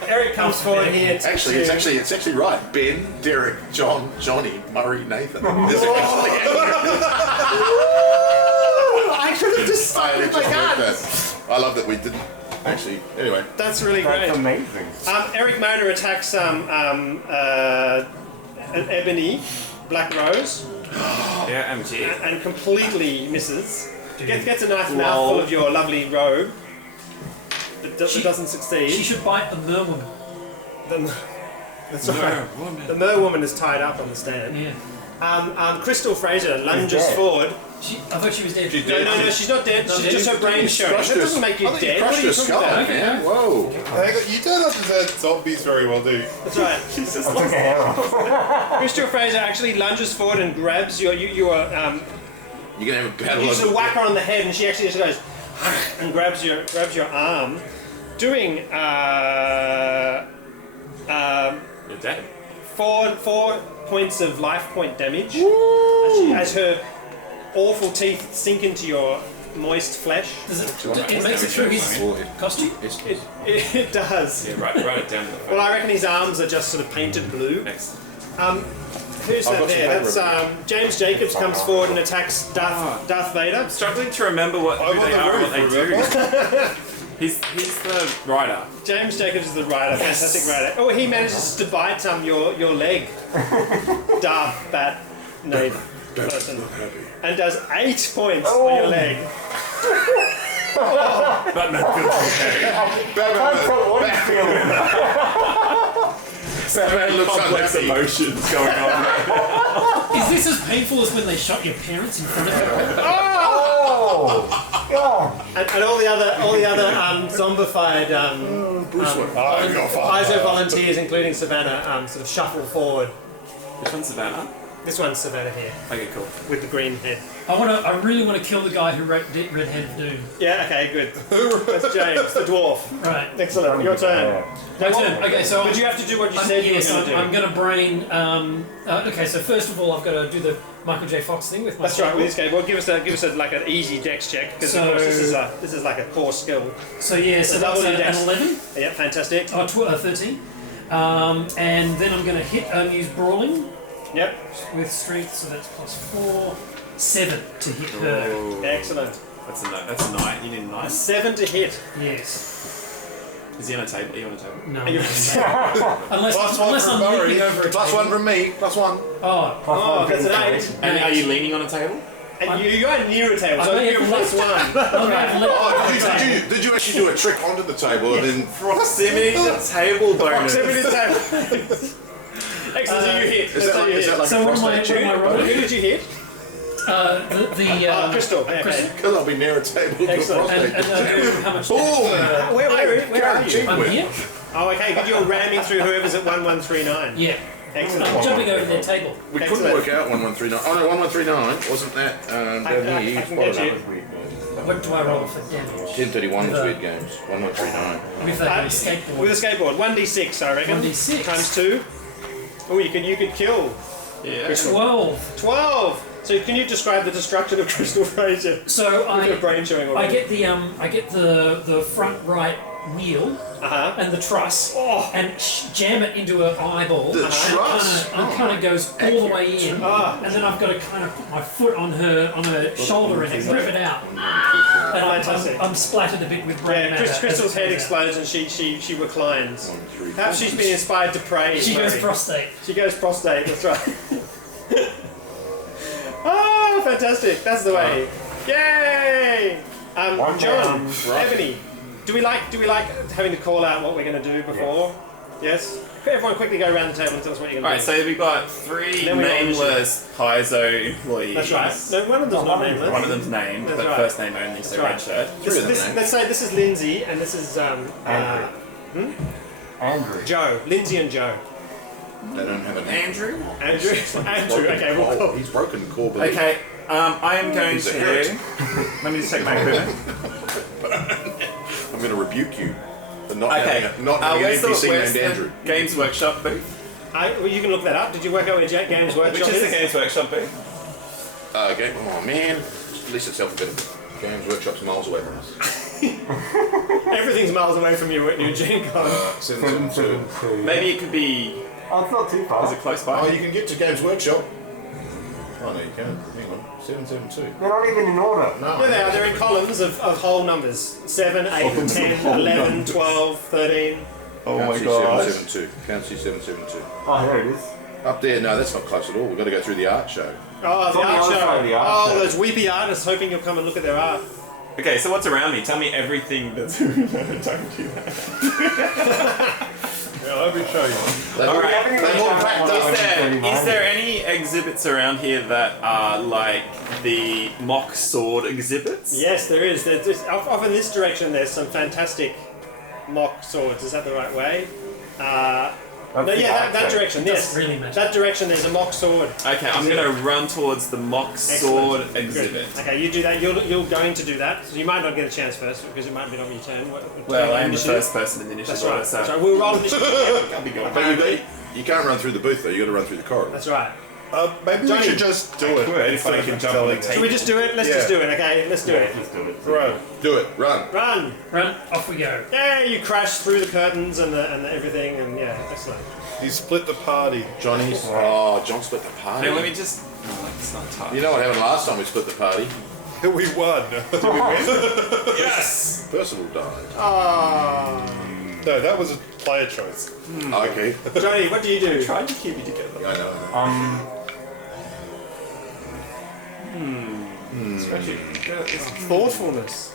Eric comes forward here. It's actually right. Ben, Derek, John, Johnny, Murray, Nathan. This is actually I should have just started my cards. I love that we didn't. Actually, anyway. That's really great. That's amazing. Erik Mona attacks an Ebony, Black Rose, Yeah, MG. and completely misses. Gets a nice mouthful of your lovely robe, but doesn't succeed. She should bite the merwoman. That's right. The merwoman is tied up on the stand. Yeah. Crystal Frasier lunges forward. I thought she was dead. No, she's not dead. She's just her brain showing. That doesn't make you dead. What are you talking about? Okay. Yeah, whoa. Hang on, you don't understand zombies very well, do you? That's right. I took a hair off. Crystal Frasier actually lunges forward and grabs your You're gonna have a battle. you sort of whack her on the head, and she actually just goes and grabs your arm, doing You're dead. 4 points of life point damage as her awful teeth sink into your moist flesh. Does it makes it through his costume? It does. Yeah, write it down. Well, I reckon his arms are just sort of painted blue. Next. Who's that there? That's James Jacobs comes forward and attacks Darth Vader. I'm struggling to remember who they are and what they do. He's the rider. James Jacobs is the rider, fantastic rider. Oh, he manages to bite your leg, Darth Bat Nate person, and does 8 points on your leg. But no good. Batman looks Complex unhappy. emotions going on. Is this as painful as when they shot your parents in front of you? And all the other zombified Paizo volunteers, including Savannah, sort of shuffle forward. Which one's Savannah? This one's Savannah here, Okay, cool. with the green head. I really want to kill the guy who wrote Red Hand of Doom. Yeah, okay, good. That's James, the dwarf. Right. Excellent, your turn. My turn. Okay, so But you have to do what you said you were yes, going to do. I'm going to brain. Okay, so first of all, I've got to do the Michael J. Fox thing with my. That's right. With skateboard. this game, give us like an easy dex check because So- of course this is like a core skill. So yeah, so that's double your an dex. 11. Yeah, fantastic. 13. And then I'm going to hit use brawling Yep, with strength, so that's +4, 7 to hit her. Oh, excellent. that's a 9. You need a 9. 7 to hit. Yes. Is he on a table? Are you on a table? No. Are you- Plus one unless from I'm Murray. leaping over a Plus table. one from me. Plus one. Oh, that's an 8. And are you leaning on a table? And you are near a table, I so may you're have +1. Did you actually do a trick onto the table and then Proximity to table bonus. Proximity to table. Excellent, so you hit. is that like So a what am I prostate check? rolling? Who did you hit? Crystal. Okay. Crystal. Because I'll be near a table. Excellent. And how much? Boom! Where are you? I'm here. Oh, okay, but you're ramming through whoever's at 1139. Yeah. Excellent. I'm jumping over their table. We couldn't Excellent. work out 1139. Oh no, 1139 wasn't that down I here? can get you. What do I roll for damage? 1031 was Wyrd Games. 1139. With that skateboard. With a skateboard, 1d6, I reckon. 1d6. Times 2. Oh, you could kill. Yeah. 12. 12. So can you describe the destruction of Crystal Frasier? So With your brain showing I already. get the front right wheel and the truss and jam it into her eyeball. The and truss? It kind of goes all the way in, and then I've got to kind of put my foot on her shoulder and rip it out. And Fantastic. I'm splattered a bit with brain Yeah, matter. Crystal's head explodes and she reclines. Perhaps she's been inspired to pray. She goes Murray. prostate. She goes prostate, that's right. Oh, fantastic. That's the way. Yay! John, Ebony. Do we like having to call out what we're going to do before? Yes. Everyone, quickly go around the table and tell us what you're going to do. Alright, so we've got 3 Then we got nameless Paizo employees. That's right. No, one of them's not nameless. One of them's named, That's but right. first name only, so right. red shirt. Let's say this is Lindsay and this is Andrew. Joe. Lindsay and Joe. They don't have a name. Andrew? Andrew. Okay, we'll call. He's broken core belief. Okay, I am going He's a to... heretic. Let me just take my equipment. I'm going to rebuke you for not Okay, having an where's NPC where's named the Andrew. Games Workshop booth? Well, you can look that up. Did you work out where Games Workshop Which is the Games Workshop booth? Oh man, at least it's alphabetical. Games Workshop's miles away from us. Everything's miles away from you at New GenCon. 772. Maybe it could be... Oh, it's not too far. Is it close by? Oh, you can get to Games Workshop. Oh no, you can't. Hang on, 772. They're not even in order. No, Yeah, they are. They're in columns of whole numbers. 7, 8, 10, 11, 12, 13. Oh Can't my see god. 772. Can't see 772. Oh, here it is. Up there, no, that's not close at all. We've got to go through the art show. Oh, It's the on the art other show. side of the art Oh, show. those weepy artists hoping you'll come and look at their art. Okay, so what's around me? Tell me everything that's... Don't do that. Yeah, let me show you. They've All all, right. they've all packed up. Is there any exhibits around here that are like the mock sword exhibits? Yes, there is. Off in this direction, there's some fantastic mock swords. Is that the right way? That's No, the yeah, art that show. direction. It Yes, doesn't really matter. that direction. There's a mock sword. Okay, I'm going to run towards the mock sword Excellent. exhibit. Good. Okay, you do that. You're going to do that. So you might not get a chance first because it might be on your turn. Well, I am the Initiative. first person in the initiative That's right. order, so... That's right. We'll roll initiative. I'll be good. Apparently. You can't run through the booth though. You got to run through the corridor. That's right. Maybe Johnny. we should just do it. could, if instead I of can jump telling on the them. Should we just do it? Let's Yeah. just do it. Okay, let's do Yeah, it. just do it. Right. Do it. Run. Run. Run, off we go. Yeah, you crash through the curtains and the everything, and yeah, excellent. You split the party. Johnny's. Oh, John split the party. Hey, let me just... Oh, it's not tough. You know what happened last time we split the party? We won. Yes! Percival died. Oh. No, that was a player choice. Okay. Johnny, what do you do? Trying to keep you together. I know. Thoughtfulness.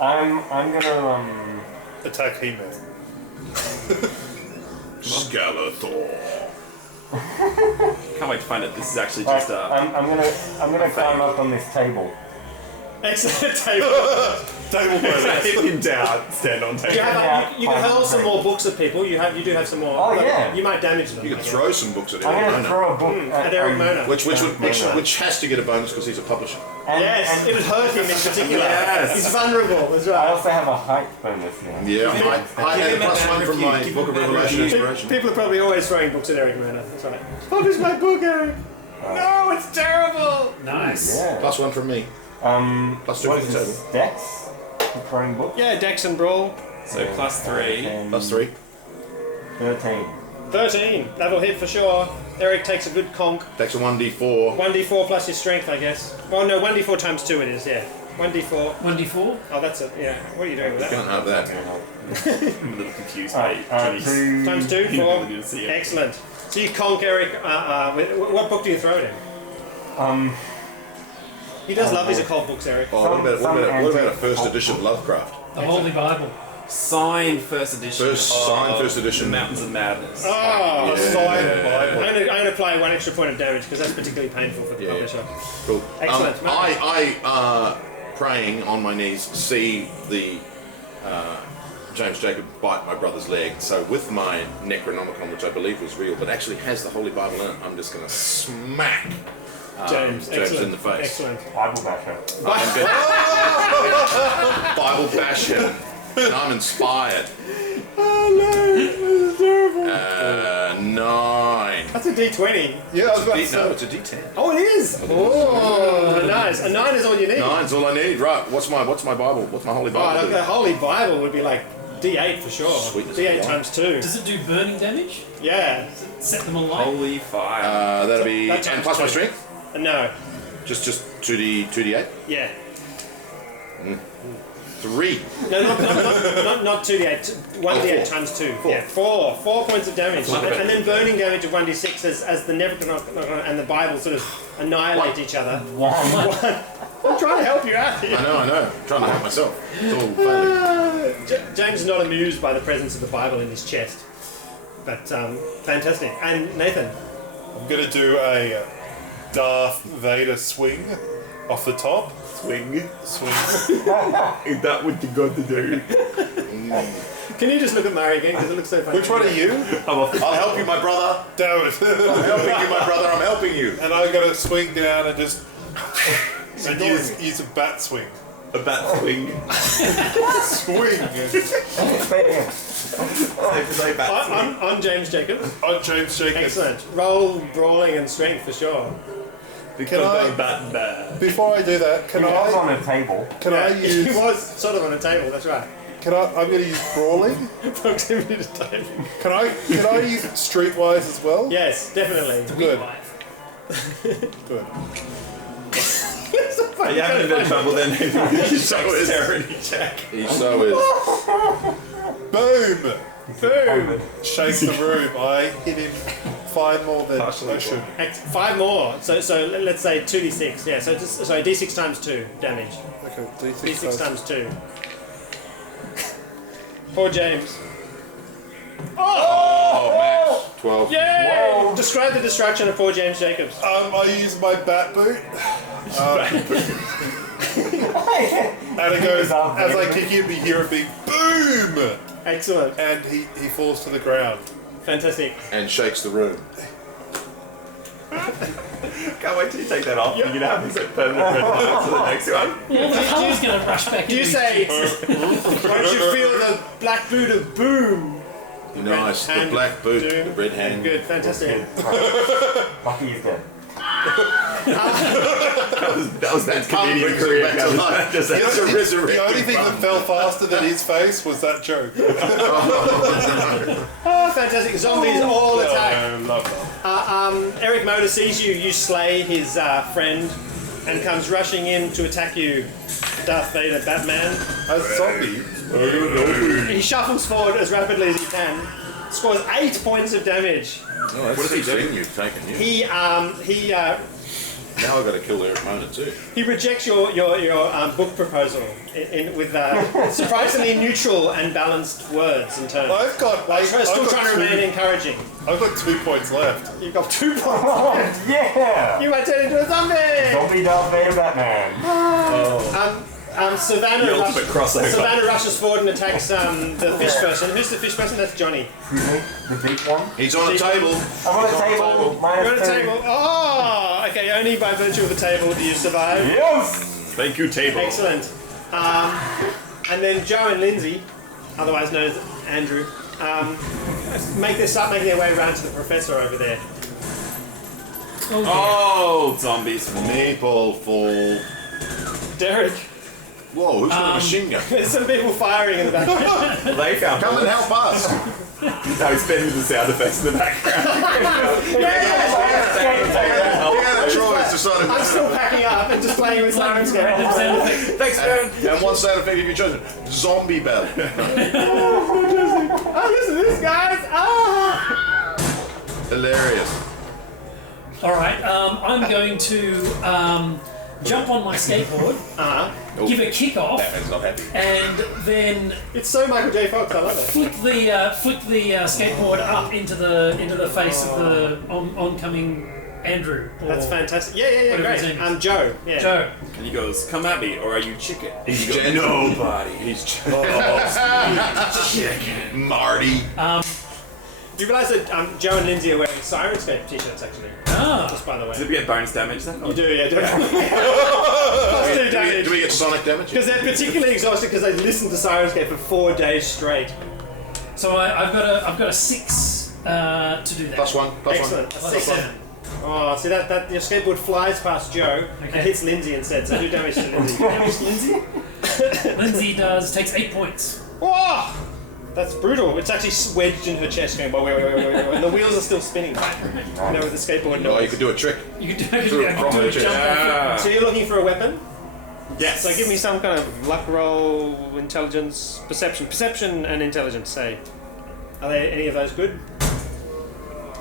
I'm gonna Attack He-Man. Skeletor. Can't wait to find out this is actually just I'm gonna climb up on this table. Excellent table. Table players. If in doubt, stand on You, table. you can hurl some more books at people. You do have some more. Oh, yeah. You might damage them. You can throw some books at I'm Erik gonna Mona. throw a book At Erik Mona. Which has to get a bonus because he's a publisher. Yes, it would hurt him in particular. Yes. He's vulnerable. That's I right. also have a height bonus now. Yeah, I had him a a plus bad one from review. my Give Book him of a bad Revelation review. inspiration. People are probably always throwing books at Erik Mona. That's right. Publish my book, Erik. No, it's terrible. Nice. Yeah. Plus one from me. Plus two what from is the this? Dex? For throwing books? Yeah, Dex and Brawl. So plus 3. 10, Plus 3. 13. 13. That'll hit for sure. Erik takes a good conk. Takes a 1d4. 1d4 plus your strength, I guess. Oh no, 1d4 times 2 it is, yeah. 1d4. 1d4. Oh, that's it, yeah. What are you doing with that? Can't have that. I'm a little confused by Johnny's... Times 2, 4. inability to see it. Excellent. So you conk Erik. What book do you throw at him? He does love his occult books, Erik. Oh, what about a first edition Lovecraft? The Holy Bible. Signed first edition. Signed of first edition. The Mountains of Madness. Oh, A signed Bible. I'm going to apply 1 extra point of damage because that's particularly painful for the publisher. Cool. Excellent. I praying on my knees, see the James Jacob bite my brother's leg. So with my Necronomicon, which I believe was real, but actually has the Holy Bible in it, I'm just going to smack James, James excellent. in the face. Excellent. Bible basher. I'm gonna Bible bash him, and I'm inspired. Oh no, this is terrible. 9. That's a d20. Yeah, I was about to No, say. it's a D10. Oh, it is. Oh, nice. A 9 is all you need. 9's all I need. Right. What's my Bible? What's my Holy Oh, Bible? the Holy Bible would be like d8 for sure. Sweetness D8 of God. times 2. Does it do burning damage? Yeah. Set them alight? Holy fire. That'll be That and times plus my 2. strength. No. Just 2d8. Yeah. 3. No, not 2d8. 1d8 times 2. Four. Yeah, 4 points of damage. Not bad. And then burning damage of 1d6 as the Necronomicon and the Bible sort of annihilate each other. One. I'm trying to help you out here. I know. I'm trying to help myself. It's all failing. James is not amused by the presence of the Bible in his chest. But fantastic. And Nathan? I'm going to do a Darth Vader swing off the top. Swing. Swing. Is that what you got to do? Can you just look at Murray again? Because it looks so funny. Which one are you? I'll help you, my brother. Damn it. I'm helping you, my brother. I'm helping you. And I'm going to swing down and just and use a bat swing. A bat swing. Swing. On James Jacobs. On James Jacobs. Excellent. Roll brawling and strength for sure. Can I, before I do that, He was on a table. Can I He use? was sort of on a table, that's right. I'm going to use brawling. Proximity to table. Can I use streetwise as well? Yes, definitely. Good. Good. Are you having a bit of trouble then? He so is. Check. He so is. Boom! Boom! Shakes the room. I hit him 5 more than I should. 5 more. So let's say 2d6. Yeah. So d6 times 2 damage. Okay, D6 times 2. Poor James. Oh, Max. 12. Yay! Describe the destruction of poor James Jacobs. I use my bat boot. And it goes, as I kick him, we hear a big boom! Excellent. And he falls to the ground. Fantastic. And shakes the room. Can't wait till you take that off. You're going to have this like permanent red mark to the next one. All the colour's going to rush back. Do you say, won't you feel the black boot of boom? Nice. The hand black boot. doom. The red hand. Good, fantastic. Lucky he's dead. That was Matt's comedian brings career. him back to life. Just It's a resurrection. The only thing that fell faster than his face was that joke. Oh, fantastic. Zombies all attack. I love that. Erik Mona sees you, you slay his friend, and comes rushing in to attack you, Darth Vader Batman. A zombie. He shuffles forward as rapidly as he can, scores 8 points of damage. Oh, that's What does he do? You've taken you. He Now I've got to kill Erik Mona too. he rejects your book proposal with surprisingly neutral and balanced words and terms. I've got. Still trying to remain encouraging. I've got 2 points left. You've got 2 points. Yeah! You might turn into a zombie. Zombie Darth Vader Batman. Savannah, The ultimate crossover. Savannah rushes forward and attacks the fish person. Who's the fish person? That's Johnny. Excuse me, the deep one. He's on a table. I'm on a table. You're on a -2. table. Oh, okay. Only by virtue of the table do you survive. Yes! Thank you, table. Excellent. And then Joe and Lindsay, otherwise known as Andrew, start making their way around to the professor over there. Oh, zombies for me. Maple fall. Derek, Whoa, who's got a machine gun? there's some people firing in the background. They found Come and help us. No, he's spending the sound effects in the background. He had a choice to sort I'm of. still packing up and just playing with sirens. Random sound effects. Thanks, man. And one sound effect have you chosen? Zombie bell. Oh, listen to this, guys. Ah! Hilarious. All right, I'm going to jump on my skateboard, give a kick off, Batman's not happy. and then It's so Michael J. Fox. I love it. flick the skateboard up into the face of the oncoming Andrew. Or That's fantastic. Yeah, Whatever his great. name is. Joe. Yeah. Joe. And he goes, "Come at me, or are you chicken?" And he goes, Gentle. "Nobody." He's chicken. Marty. You realise that Joe and Lindsay are wearing Sirenscape t-shirts actually. Ah. Just by the way. Did we get bonus damage then? You do, yeah. Plus 2 damage. Do we get sonic damage? Because they're particularly exhausted because they listened to Sirenscape for 4 days straight. So I've got a 6 to do that. +1. Excellent. Plus 6. 7. Oh, see that your skateboard flies past Joe and Okay. hits Lindsay instead. So do damage to Lindsay. Damage to Lindsay. Lindsay takes 8 points. Whoa! That's brutal. It's actually wedged in her chest going, wait. And the wheels are still spinning. With the skateboard Oh, you noise. could do a trick. You could do Through a a proper jump off. Ah. So you're looking for a weapon? Yes. So give me some kind of luck roll, intelligence, perception. Perception and intelligence, say. Are they any of those good?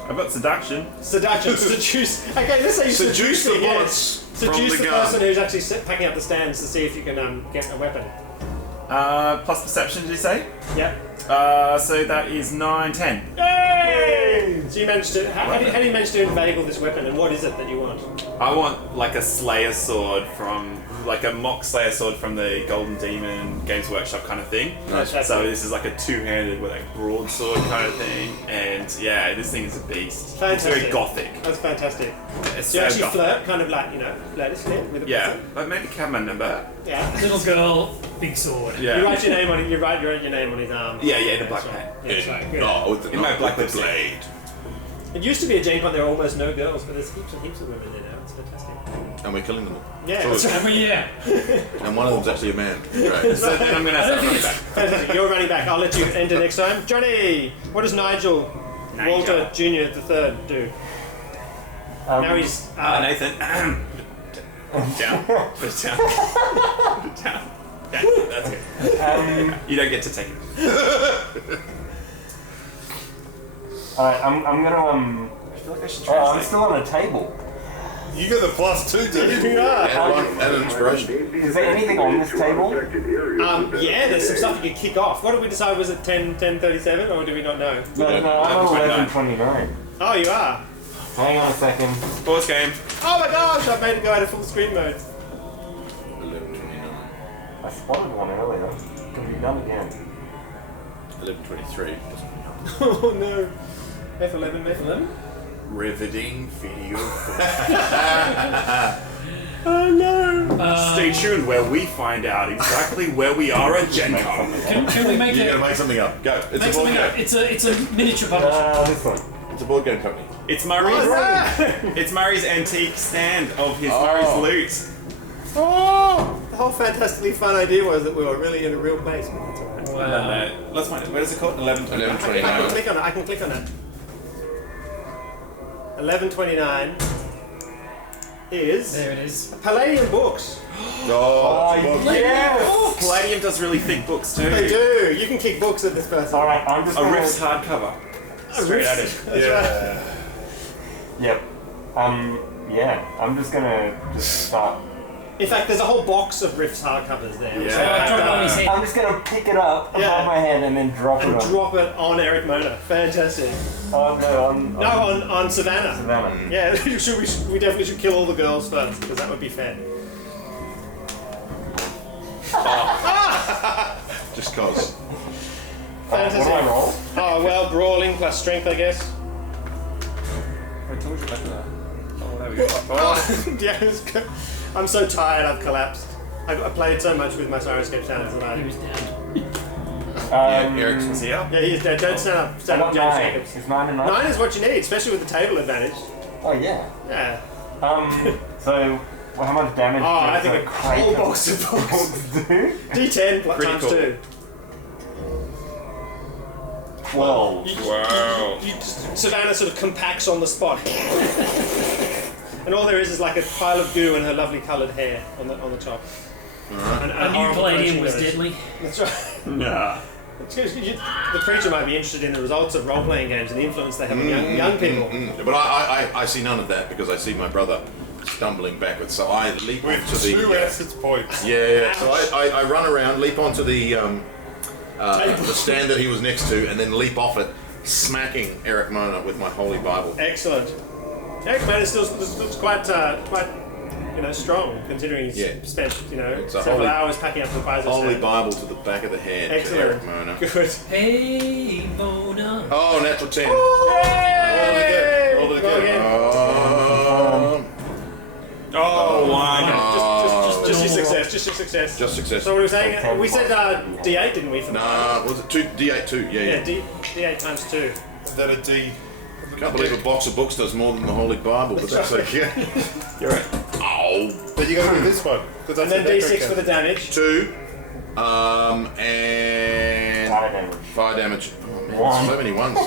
I've got seduction. Seduction, seduce. Okay, let's say you Seduce the it, yes. bullets from Seduce the the gun. person who's actually packing up the stands to see if you can get a weapon. Plus perception, did you say? Yep. So that is 9, 10. Yay! So you managed to. How do you manage to inveigle this weapon, and what is it that you want? I want like a Slayer sword from, like a mock Slayer sword from the Golden Demon Games Workshop kind of thing. Nice. So this is like a two-handed with a broadsword kind of thing, and yeah, this thing is a beast. Fantastic. It's very gothic. That's fantastic. It's Do you so actually gothic. flirt, kind of like flirt with a Yeah, person? like maybe have my number. Yeah. Little girl, big sword. Yeah. You write your name on it. You write your name on his arm. Yeah, in a That's black right. pen. Yeah, that's right. Good. No, with the, In my not black with the lipstick. blade. It used to be a GenCon. There were almost no girls, but there's heaps of women there now. It's fantastic. And we're killing them all. Yeah, So- that's right. Oh, yeah. And one of them's actually a man. Great. So then I'm gonna start running back. Fantastic. You're running back. I'll let you enter next time. Johnny, what does Nigel Walter Jr. the Third do? Now he's Nathan. Down. Put it down. Put it down. Okay, that's good. You don't get to take it. Alright, I'm gonna I feel like I should Oh, I'm translate. still on a table. You got the +2, dude. And an inspiration. Is there anything on this table? yeah, there's some stuff you could kick off. What did we decide? Was it 10:37 or do we not know? No, I'm on 11:29. Oh, you are. Hang on a second. Pause game. Oh my gosh, I've made it go out of full screen mode. 11:29. I spotted one earlier. Can be done again. 11:23. Oh no. F11. Riveting video. Oh no. Stay tuned where we find out exactly where we are at GenCon. Can we make You're it? gonna make something up. Go. It's Make a board something game. up. It's a miniature publisher. This one. It's a board game company. It's What is Murray's. that? It's Murray's antique stand of his Oh. Murray's loot. Oh, the whole fantastically fun idea was that we were really in a real place. But that's all right. Wow. Let's find it. What is it called? 11. 11:29. I can click on it. 11:29 is There it is. Palladium Books. Oh, it's a board game. Yes! Palladium does really thick books too. They do. You can kick books at this person. Alright, I'm just A gonna... Riff's hardcover. Straight at it. That's right. Yep. Yeah. I'm just gonna start... In fact, there's a whole box of Riff's hardcovers there. Yeah. So, I dropped it on his head. I'm just gonna pick it up Yeah. above my head and then drop it and on. drop it on Erik Mona. Fantastic. Oh no, on No, on Savannah. Savannah. Yeah, we definitely should kill all the girls first, because that would be fair. Just cause. What do I roll? Oh, well, brawling plus strength, I guess. I told you about that. Oh, there we go. Oh, yeah, it was good. I'm so tired, I've collapsed. I played so much with my Sirenscape standards that He I... was down. Yeah, Eric's Is he up? Yeah, he's dead. Don't stand up. I Stand up, got James 9. Jacobs. Is 9 enough? 9 is what you need, especially with the table advantage. Oh yeah. Yeah. So, well, how much damage Oh, I does think a a crate whole of box of books. books do? D10 plus times Critical. 2. 12. Wow. Savannah sort of compacts on the spot. And all there is like a pile of goo and her lovely coloured hair on the top. And I knew horrible Palladium crunching was noise. deadly. That's right. Nah. The preacher might be interested in the results of role-playing games and the influence they have on young people. But I see none of that because I see my brother stumbling backwards. So I leap With onto the 2 assets points. yeah. So I run around, leap onto the stand that he was next to, and then leap off it, smacking Erik Mona with my holy Bible. Excellent. Erik Mona still looks quite strong, considering he's Yeah. spent It's a several holy- hours packing up the Paizo Holy stand. Bible to the back of the head to Excellent. Erik Mona. Good. Hey, Mona. Oh, natural 10. Hey! Roll it Go again. again. Oh, one. Just your success. Just your success. Just success. So what were we saying? We said D8, didn't we? For Nah, was it 2 D8 2? Yeah, D8 times 2. Then a D. Can't believe a box of books does more than the Holy Bible, but that's okay. You're right. Ow. But you gotta do this one. Because And then D6 for the damage. 2. And Fire damage. fire damage. Oh man, One. so many ones.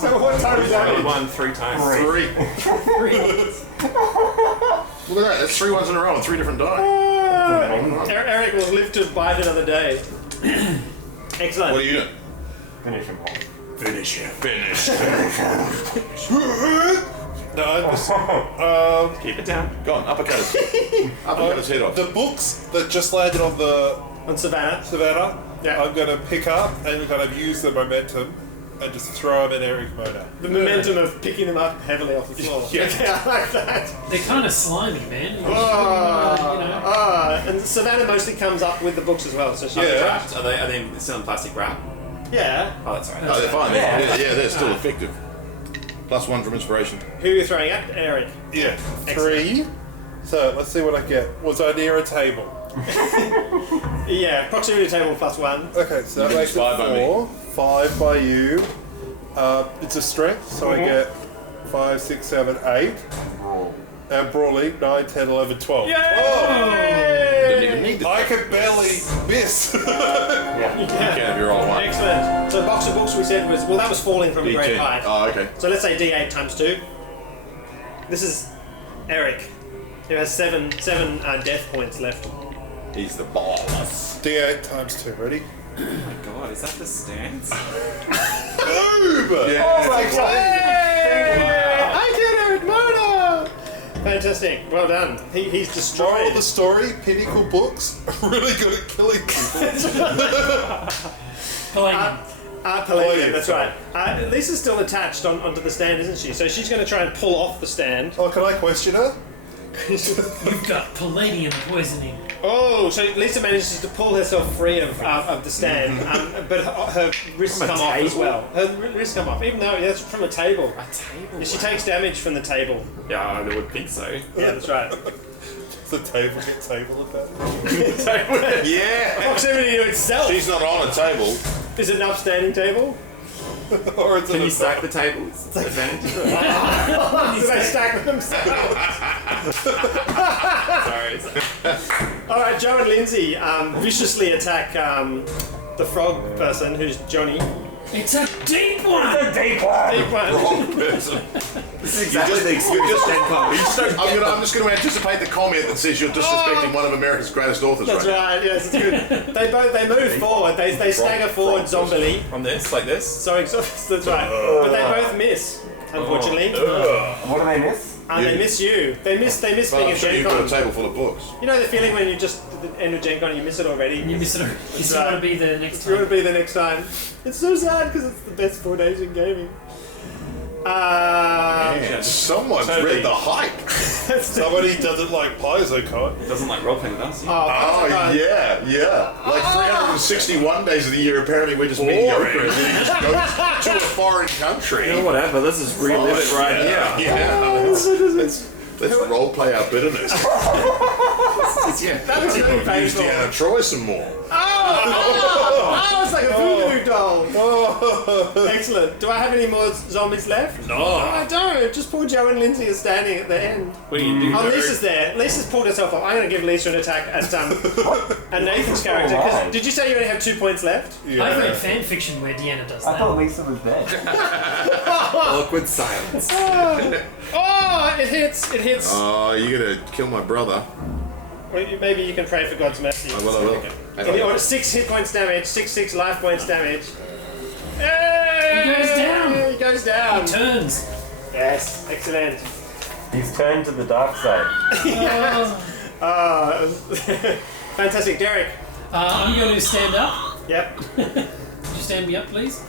So what time is Only that? won 3 times. 3. Look at that. That's 3 ones in a row on 3 different die. Eric will live to bite another day. Excellent. What are you doing? Finish him off. Finish him. No, I'm just, Keep it down. Go on, uppercut his head off. the books that just landed on the On Savannah. Savannah, Yeah. I'm going to pick up and kind of use the momentum and just throw them in Erik Mona. The momentum of picking them up heavily off the floor. Yeah. Okay, I like that. They're kind of slimy, man. And Savannah mostly comes up with the books as well, so she Yeah. Wrapped? Are they still in plastic wrap? Yeah. Oh, that's alright. Oh, they're fine. Yeah. They're still effective. +1 from inspiration. Who are you throwing at? Eric. Yeah, 3. So let's see what I get. Was I near a table? Yeah, proximity table +1. Okay, so that You makes it get 5 by me. 4. 5 by you. It's a strength, so I get 5, 6, 7, 8. And brawling 9, 10, 11, 12. Didn't Yay! even need the I could barely miss. You can if you roll 1. Excellent. So box of books we said was, well, that was falling from a great D10. height. Oh, okay. So let's say D8 times 2. This is Eric, who has 7 death points left. He's the boss. D8 times 2. Ready? Oh my god, is that the stance? Boom! Yeah. Oh my god! I did Erik Mona! Fantastic. Well done. He's Moral destroyed. of the story, Pinnacle Books are really good at killing people. Palladium. Palladium, that's right. Lisa's still attached onto the stand, isn't she? So she's going to try and pull off the stand. Oh, can I question her? You've got palladium poisoning. Oh, so Lisa manages to pull herself free of the stand, but her wrists From a come off as table? well. Her wrists come off, even though that's from a table. A table? Yeah, she takes damage from the table. Yeah, I would think so. Yeah, that's right. Does the table get table at that? Yeah. Proximity to itself. She's not on a table. Is it an upstanding table? Or is Can it you stack the tables? Advantage? Do they stack with themselves? Sorry. All right, Joe and Lindsay viciously attack the frog person, who's Johnny. It's a deep one! Deep one. Wrong person. This is exactly the experience of GenCon. I'm just going to anticipate the comment that says you're disrespecting one of America's greatest authors That's right now. right. Yes, it's good. They move forward. They stagger forward zombily. From this, like this? So that's right. But they both miss, unfortunately. What do they miss? And they miss you. They miss being Well, at I'm sure you've got a GenCon. table full of books. You know the feeling when you just at the end of GenCon and you miss it already. You miss it. You still right. want to be there next You want time. to be there next time. It's so sad because it's the best 4 days in gaming. Man, someone's Totally. read the hype. Somebody doesn't like Paizo code. It doesn't like role-playing with us. Oh, yeah. Like 361 days of the year, apparently we're just mediocre. And then you just go to a foreign country. You know, whatever, let's just relive it right here. Yeah. Let's role play our bitterness. That was really Use painful. Deanna Troy some more. Oh, it's like a voodoo doll. Excellent. Do I have any more zombies left? No. I don't. Just poor Joe and Lindsay are standing at the end. What do you do? Oh, Lisa's there. Lisa's pulled herself off. I'm going to give Lisa an attack at Nathan's character. 'Cause did you say you only have 2 points left? I've read fan fiction where Deanna does I that. thought Lisa was dead. Awkward silence. Oh, it hits. It hits. Oh, you're going to kill my brother. Well, maybe you can pray for God's mercy. I will. In the order, 6 hit points damage, 6 life points damage. Hey! He goes down. He goes down. Turns. Yes, excellent. He's turned to the dark side. Fantastic, Derek. I'm going to stand up. Yep. Could you stand me up, please?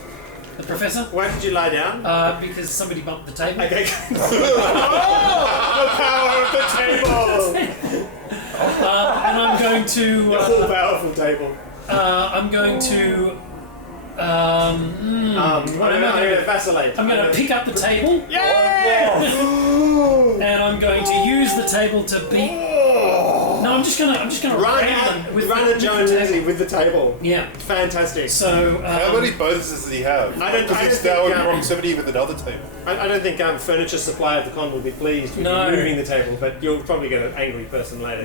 The professor? Why did you lie down? Because somebody bumped the table. Okay. The power of the table. And I'm going to. All powerful table. I'm going to. I'm going to vacillate. I'm going to pick up the table Yeah! and I'm going to use the table to beat. No, I'm just gonna Run ram at them with Joe and Lindsay with the table. Yeah. Fantastic. So. How many bonuses does he have? I don't Because he's think, now in proximity with another table. I don't think furniture supply at the con will be pleased with No. you moving the table, but you'll probably get an angry person later.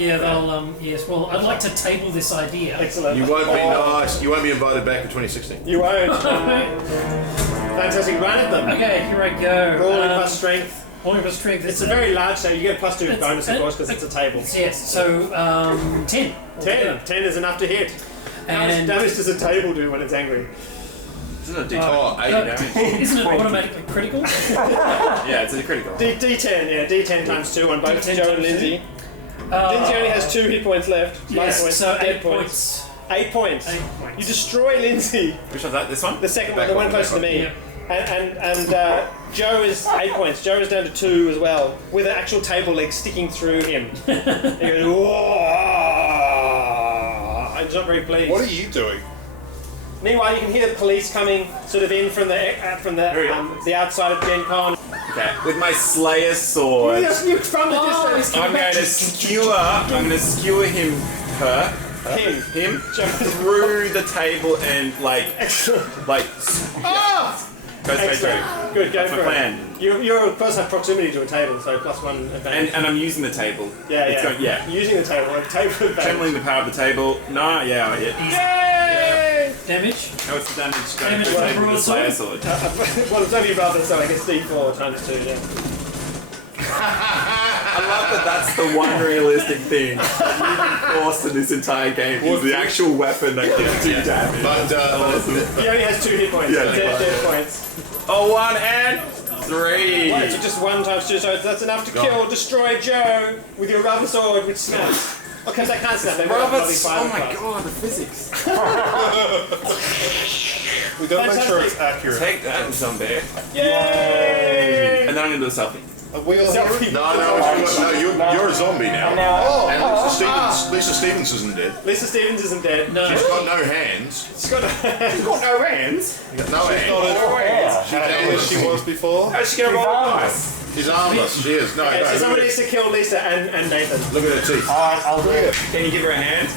Yes. Well, I'd like to table this idea. Excellent. You won't be nice. You won't be invited back for 2016. You won't. Fantastic. Run at them. Okay, here I go. Rolling plus strength. Rolling plus strength. It's a very large table. You get a +2 It's- bonus, of course, because it's a table. Yes. So 10. 10. 10 is enough to hit. How much And damage does a table do when it's angry? Isn't it a D10? Oh, 8 damage. Isn't it automatically critical? Yeah, it's a critical. D10, yeah, D10 times 2 on both D10 Joe and times Lindsay. Lindsay only has 2 hit points left. Yes, points, so dead 8 points. 8 points. 8 points. You destroy Lindsay. Which one's that? This one? The second one, Back the one on, closer to back me. Yeah. And Joe is 8 points. Joe is down to 2 as well, with an actual table leg sticking through him. He goes, whoa! I'm not very pleased. What are you doing? Meanwhile, you can hear the police coming sort of in from the outside of GenCon. Okay. With my Slayer sword, You from the distance. I'm going to skewer him Him. through the table and like Ah! go straight through. Excellent. Good, go That's my for plan. it. You of course have proximity to a table, so +1 advantage. And I'm using the table. yeah. It's going, yeah. Using the table, like table advantage. Channeling the power of the table. No, yeah. Yay! Damage. How is the damage going Damage through the by table with the Slayer broadsword? sword? Well, it's only your brother, so I guess D4 times 2, yeah. I love that that's the one realistic thing that you can force in this entire game is the actual weapon that can do damage. But He only has 2 hit points, Yeah, so dead points. Oh, 1 and 3. Right, so just 1 times 2, so that's enough to kill, destroy Joe with your rubber sword, which snaps. Okay, that can't snap. Roberts, oh my god, the physics. We gotta make sure it's accurate. Take that, zombie. Yay! And then I'm going to do a selfie. Are we all here? no, you're a zombie now. And Lisa Stevens isn't dead. Lisa Stevens isn't dead. No. She's got no hands. She's got Got no hands. No hands. Not as Yeah. as she was before. How's she going to roll dice? She's armless. She is. No, Okay, so no. somebody needs to kill Lisa and Nathan. Look at her teeth. I'll do it. Can you give her a hand?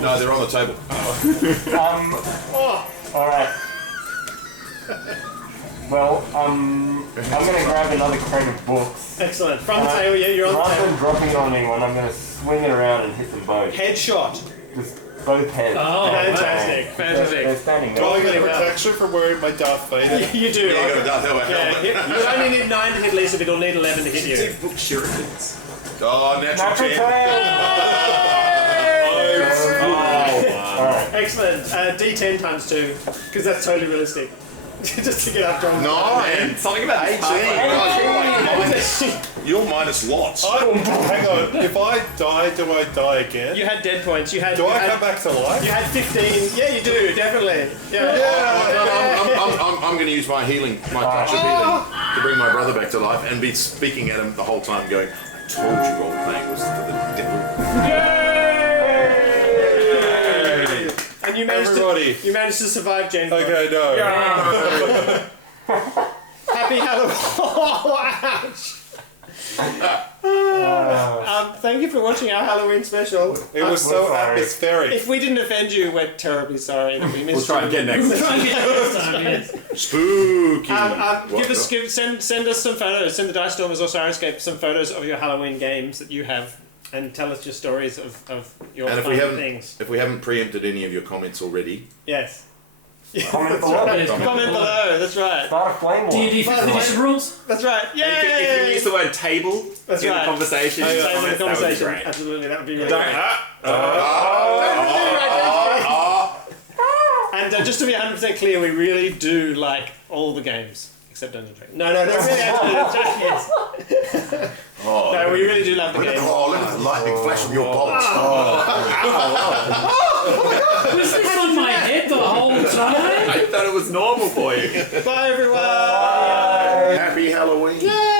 No, they're on the table. Alright. Well, I'm gonna grab another crate of books. Excellent. From the table, yeah, you're on the Rather table. than dropping it on anyone, I'm gonna swing it around and hit them both. Headshot. Just both heads. Oh, Fantastic. They're Fantastic. standing Do there. I get Really well. protection from wearing my Darth Vader? You do. Yeah, you got a Darth Vader Yeah, helmet. you only need 9 to hit Lisa, but you'll need 11 to hit you. Book shurikens. Oh, natural Natural 10. 10! Alright. Excellent. D10 times 2, because that's totally realistic. Just to get up drunk. 9. Something about 18. You're minus lots. Hang on. If I die, do I die again? You had dead points. You had. Do you I had, come back to life? You had 15. Yeah, you do. Definitely. Yeah. I'm going to use my healing, my touch of healing, to bring my brother back to life and be speaking at him the whole time, going, "I told you role playing was for the devil." And you managed Everybody. to. You managed to survive, James. Okay, no. Happy Halloween. Ouch. Thank you for watching our Halloween special. It was so sorry. atmospheric. If we didn't offend you, we're terribly sorry that we missed We'll try you. again next time. Try and get it this time, yes. Spooky. Send us some photos. Send the Dicestormers or Sirenscape some photos of your Halloween games that you have, and tell us your stories of your And if fun we haven't, things. if we haven't preempted any of your comments already, Yes. Yeah, Comment that's below. right. Yes, Comment below. That's right. Start a flame war. D&D 5th edition rules? That's right. If you can use Yay! the word table That's in right. the conversation, Same in the that would be conversation. great. Absolutely, that would be really Don't, great. And just to be 100% clear, we really do like all the games. Except Dungeons and Dragons. No, really absolutely. Yes. No, we really do love the games. oh, look at the lightning flash from your bolts. Was this on my head the whole time? I thought it was normal for you. Bye, everyone. Happy Halloween. Yay!